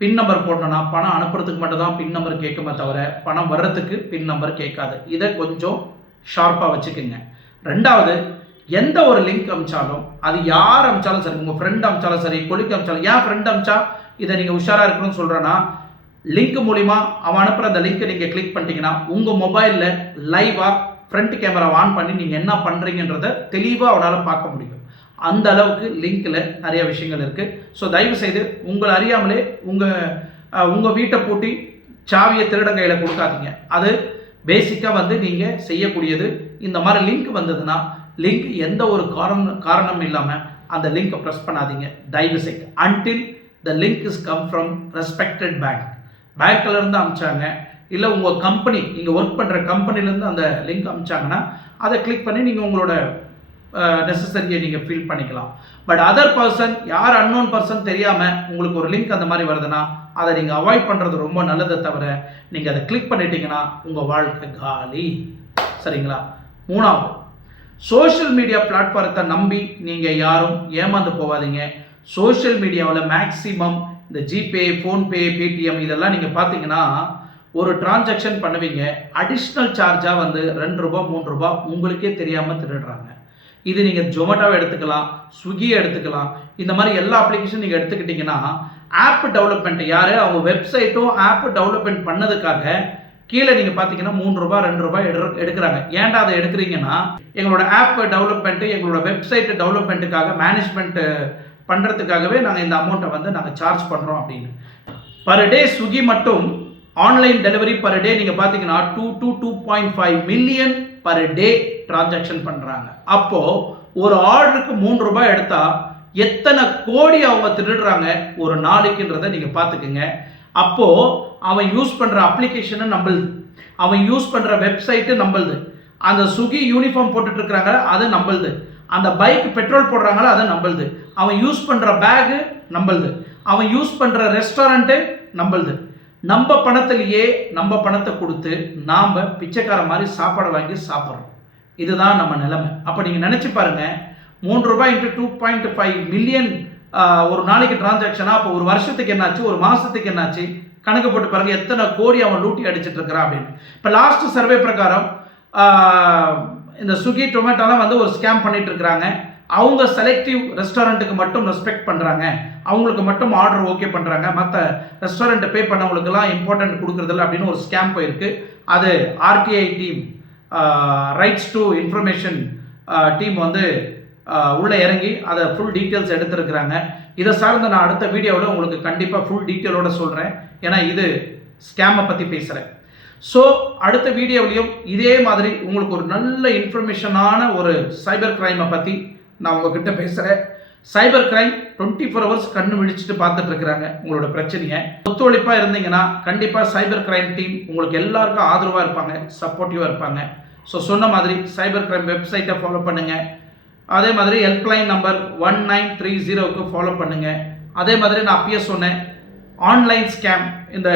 பின் நம்பர் போடணும்னா பணம் அனுப்புறதுக்கு மட்டும் தான் பின் நம்பர் கேட்குமே தவிர பணம் வர்றதுக்கு பின் நம்பர் கேட்காது. இதை கொஞ்சம் ஷார்ப்பாக வச்சுக்கோங்க. 2வது, எந்த ஒரு லிங்க் அமிச்சாலும் அது யார் அமிச்சாலும் சரி, உங்கள் ஃப்ரெண்ட் அமிச்சாலும் சரி, கொலிக்கு அமிச்சாலும், ஏன் ஃப்ரெண்ட் அமிச்சா இதை நீங்கள் உஷாராக இருக்கணும்னு சொல்கிறேன்னா, லிங்க் மூலிமா அவன் அனுப்புகிற அந்த லிங்க்கை நீங்கள் கிளிக் பண்ணிட்டீங்கன்னா உங்கள் மொபைலில் லைவாக ஃப்ரண்ட் கேமரா ஆன் பண்ணி நீங்கள் என்ன பண்ணுறீங்கன்றதை தெளிவாக அவனால் பார்க்க முடியும். அந்த அளவுக்கு லிங்க்கில் நிறைய விஷயங்கள் இருக்குது. ஸோ தயவு செய்து உங்களை அறியாமலே உங்கள் வீட்டை பூட்டி சாவியை திருடன் கையில் கொடுக்காதீங்க. அது பேசிக்காக வந்து நீங்கள் செய்யக்கூடியது. இந்த மாதிரி லிங்க் வந்ததுன்னா லிங்க் எந்த ஒரு காரணம் இல்லாமல் அந்த லிங்க்கை ப்ரெஸ் பண்ணாதீங்க தயவு செய்து. Until the link is come from respected பேங்க்லேருந்து அமிச்சாங்க, இல்லை உங்கள் கம்பெனி நீங்கள் ஒர்க் பண்ணுற கம்பெனிலேருந்து அந்த லிங்க் அமிச்சாங்கன்னா அதை கிளிக் பண்ணி நீங்கள் உங்களோட நெசசரியை நீங்கள் ஃபில் பண்ணிக்கலாம். பட் அதர் பர்சன், யார் அன்னோன் பர்சன் தெரியாமல் உங்களுக்கு ஒரு லிங்க் அந்த மாதிரி வருதுன்னா அதை நீங்கள் அவாய்ட் பண்ணுறது ரொம்ப நல்லதை தவிர நீங்கள் அதை கிளிக் பண்ணிட்டீங்கன்னா உங்கள் வாழ்க்கை காலி. சரிங்களா? 3வது, சோஷியல் மீடியா பிளாட்ஃபாரத்தை நம்பி நீங்கள் யாரும் ஏமாந்து போகாதீங்க. சோஷியல் மீடியாவில் மேக்ஸிமம் இந்த ஜிபே, ஃபோன்பே, பேடிஎம் இதெல்லாம் நீங்கள் பார்த்தீங்கன்னா ஒரு டிரான்சாக்ஷன் பண்ணுவீங்க, அடிஷ்னல் சார்ஜாக வந்து 2 ரூபா 3 ரூபா உங்களுக்கே தெரியாமல் திருடுறாங்க. இது நீங்கள் ஜொமேட்டோவை எடுத்துக்கலாம், ஸ்விக்கியை எடுத்துக்கலாம். இந்த மாதிரி எல்லா அப்ளிகேஷன் நீங்கள் எடுத்துக்கிட்டிங்கன்னா ஆப் டெவலப்மெண்ட் யார், அவங்க வெப்சைட்டும் ஆப் டெவலப்மெண்ட் பண்ணதுக்காக கீழே நீங்கள் பார்த்தீங்கன்னா 3 ரூபா 2 ரூபாய் எடுக்கிறாங்க. ஏன்டா அதை எடுக்கிறீங்கன்னா, எங்களோட ஆப் டெவலப்மெண்ட்டு, எங்களோட வெப்சைட் டெவலப்மெண்ட்டுக்காக, மேனேஜ்மெண்ட் பண்ணுறதுக்காகவே நாங்கள் இந்த அமௌண்ட்டை வந்து நாங்கள் சார்ஜ் பண்ணுறோம் அப்படின்னு. பர் டே ஸ்விக்கி மட்டும் ஆன்லைன் டெலிவரி பர் டே நீங்கள் பார்த்தீங்கன்னா 2 to 2.5 million per day transaction பண்ணுறாங்க. அப்போது ஒரு ஆர்டருக்கு 3 ரூபாய் எடுத்தால் எத்தனை கோடி அவங்க திருடுறாங்க ஒரு நாளைக்குன்றதை நீங்கள் பார்த்துக்குங்க. அப்போது அவன் யூஸ் பண்ணுற அப்ளிகேஷனை நம்பளுது, அவன் யூஸ் பண்ணுற வெப்சைட்டு நம்பளுது, அந்த ஸ்விக்கி யூனிஃபார்ம் போட்டுட்ருக்குறாங்க அது நம்பளுது, அந்த பைக் பெட்ரோல் போடுறாங்களோ அதை நம்பளுது, அவன் யூஸ் பண்ணுற பேகு நம்பளுது, அவன் யூஸ் பண்ணுற ரெஸ்டாரண்ட்டு நம்பளுது. நம்ம பணத்திலேயே நம்ம பணத்தை கொடுத்து நாம் பிச்சைக்கார மாதிரி சாப்பாடை வாங்கி சாப்பிட்றோம். இதுதான் நம்ம நிலைமை. அப்போ நீங்கள் நினச்சி பாருங்கள், 3 ரூபாய் × 2.5 மில்லியன் ஒரு நாளைக்கு டிரான்சாக்ஷனாக, அப்போ ஒரு வருஷத்துக்கு என்னாச்சு, ஒரு மாதத்துக்கு என்னாச்சு, கணக்கு போட்டு பாருங்கள் எத்தனை கோடி அவன் லூட்டி அடிச்சிட்டு இருக்கிறான் அப்படின்னு. இப்போ லாஸ்ட் சர்வே பிரகாரம் இந்த ஸ்விக்கி, டொமேட்டோலாம் வந்து ஒரு ஸ்கேம் பண்ணிட்டு இருக்கிறாங்க. அவங்க செலக்டிவ் ரெஸ்டாரண்ட்டுக்கு மட்டும் ரெஸ்பெக்ட் பண்ணுறாங்க, அவங்களுக்கு மட்டும் ஆர்டர் ஓகே பண்ணுறாங்க, மற்ற ரெஸ்டாரண்ட் பே பண்ணவங்களுக்கெல்லாம் இம்பார்ட்டன்ட் கொடுக்குறதில்ல அப்படின்னு ஒரு ஸ்கேம் போயிருக்கு. அது RTI team, rights to information team வந்து உள்ளே இறங்கி அதை ஃபுல் டீட்டெயில்ஸ் எடுத்துருக்குறாங்க. இதை சார்ந்த நான் அடுத்த வீடியோவில் உங்களுக்கு கண்டிப்பாக ஃபுல் டீட்டெயிலோட சொல்கிறேன். ஏன்னா இது ஸ்கேமை பற்றி பேசுகிறேன். ஸோ அடுத்த வீடியோவிலையும் இதே மாதிரி உங்களுக்கு ஒரு நல்ல இன்ஃபர்மேஷனான ஒரு சைபர் கிரைமை பற்றி நான் உங்ககிட்ட பேசுகிறேன். சைபர் கிரைம் 24 ஹவர்ஸ் கண்ணு விழிச்சிட்டு பார்த்துட்டு இருக்கிறாங்க உங்களோட பிரச்சனையை. ஒத்துழைப்பாக இருந்தீங்கன்னா கண்டிப்பாக சைபர் கிரைம் டீம் உங்களுக்கு எல்லாருக்கும் ஆதரவாக இருப்பாங்க, சப்போர்ட்டிவாக இருப்பாங்க. ஸோ சொன்ன மாதிரி சைபர் கிரைம் வெப்சைட்டை ஃபாலோ பண்ணுங்கள். அதே மாதிரி ஹெல்ப்லைன் நம்பர் 1930க்கு ஃபாலோ பண்ணுங்கள். அதே மாதிரி நான் அப்பயே சொன்னேன், ஆன்லைன் ஸ்கேம் இந்த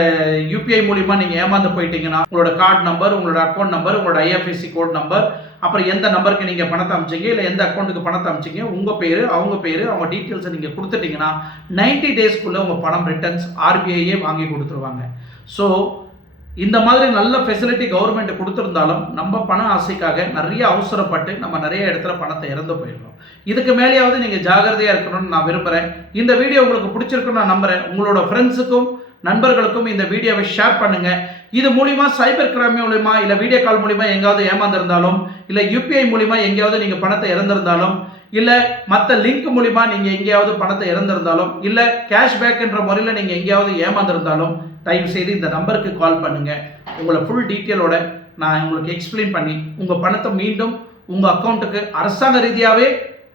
யூபிஐ மூலிமா நீங்கள் ஏமாந்து போயிட்டீங்கன்னா உங்களோட கார்டு நம்பர், உங்களோட அக்கௌண்ட் நம்பர், உங்களோட ஐஎஃப்எஸ்சி கோட் நம்பர், அப்புறம் எந்த நம்பருக்கு நீங்கள் பணத்தை அமிச்சிங்க, இல்லை எந்த அக்கௌண்ட்டுக்கு பணத்தை அமிச்சிங்க, உங்கள் பேர், அவங்க டீட்டெயில்ஸை நீங்கள் கொடுத்துட்டீங்கன்னா 90 டேஸ்க்குள்ளே உங்கள் பணம் ரிட்டர்ன்ஸ் ஆர்பிஐயே வாங்கி கொடுத்துருவாங்க. ஸோ இந்த மாதிரி நல்ல ஃபெசிலிட்டி கவர்மெண்ட் கொடுத்துருந்தாலும் நம்ம பண ஆசைக்காக நிறைய அவசரப்பட்டு நம்ம நிறைய இடத்துல பணத்தை இறந்து போயிடுறோம். இதுக்கு மேலேயாவது நீங்கள் ஜாகிரதையாக இருக்கணும்னு நான் விரும்புகிறேன். இந்த வீடியோ உங்களுக்கு பிடிச்சிருக்குன்னு நான் நம்புகிறேன். உங்களோட ஃப்ரெண்ட்ஸுக்கும் நண்பர்களுக்கும் இந்த வீடியோவை ஷேர் பண்ணுங்கள். இது மூலிமா சைபர் கிரைம் மூலிமா, இல்லை வீடியோ கால் மூலிமா எங்காவது ஏமாந்திருந்தாலும், இல்லை யூபிஐ மூலிமா எங்கேயாவது நீங்கள் பணத்தை இறந்திருந்தாலும், இல்லை மற்ற லிங்க் மூலிமா நீங்கள் எங்கேயாவது பணத்தை இறந்திருந்தாலும், இல்லை கேஷ்பேக்ன்ற முறையில் நீங்கள் எங்கேயாவது ஏமாந்திருந்தாலும் தயவு செய்து இந்த நம்பருக்கு கால் பண்ணுங்கள். உங்களை ஃபுல் டீட்டெயிலோட நான் உங்களுக்கு எக்ஸ்பிளைன் பண்ணி உங்கள் பணத்தை மீண்டும் உங்கள் அக்கௌண்ட்டுக்கு அரசாங்க ரீதியாகவே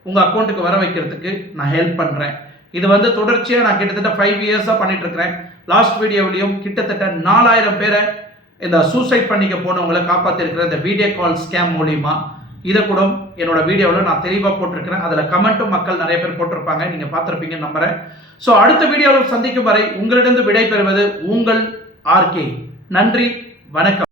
உங்கள் அக்கௌண்ட்டுக்கு வர வைக்கிறதுக்கு நான் ஹெல்ப் பண்ணுறேன். இது வந்து தொடர்ச்சியாக நான் கிட்டத்தட்ட 5 இயர்ஸாக பண்ணிகிட்ருக்கிறேன். லாஸ்ட் வீடியோவிலையும் கிட்டத்தட்ட 4000 பேரை இந்த சூசைட் பண்ணிக்க போனவங்களை காப்பாற்றிருக்கிற இந்த வீடியோ கால் ஸ்கேம் மூலிமா இதை கூட என்னோட வீடியோவில் நான் தெளிவாக போட்டிருக்கிறேன். அதில் கமெண்ட்டும் மக்கள் நிறைய பேர் போட்டிருப்பாங்க, நீங்கள் பார்த்துருப்பீங்கன்னு நம்புகிறேன். ஸோ அடுத்த வீடியோவில் சந்திக்கும் வரை உங்களிடம் விடை பெறுவது உங்கள் ஆர்கே. நன்றி, வணக்கம்.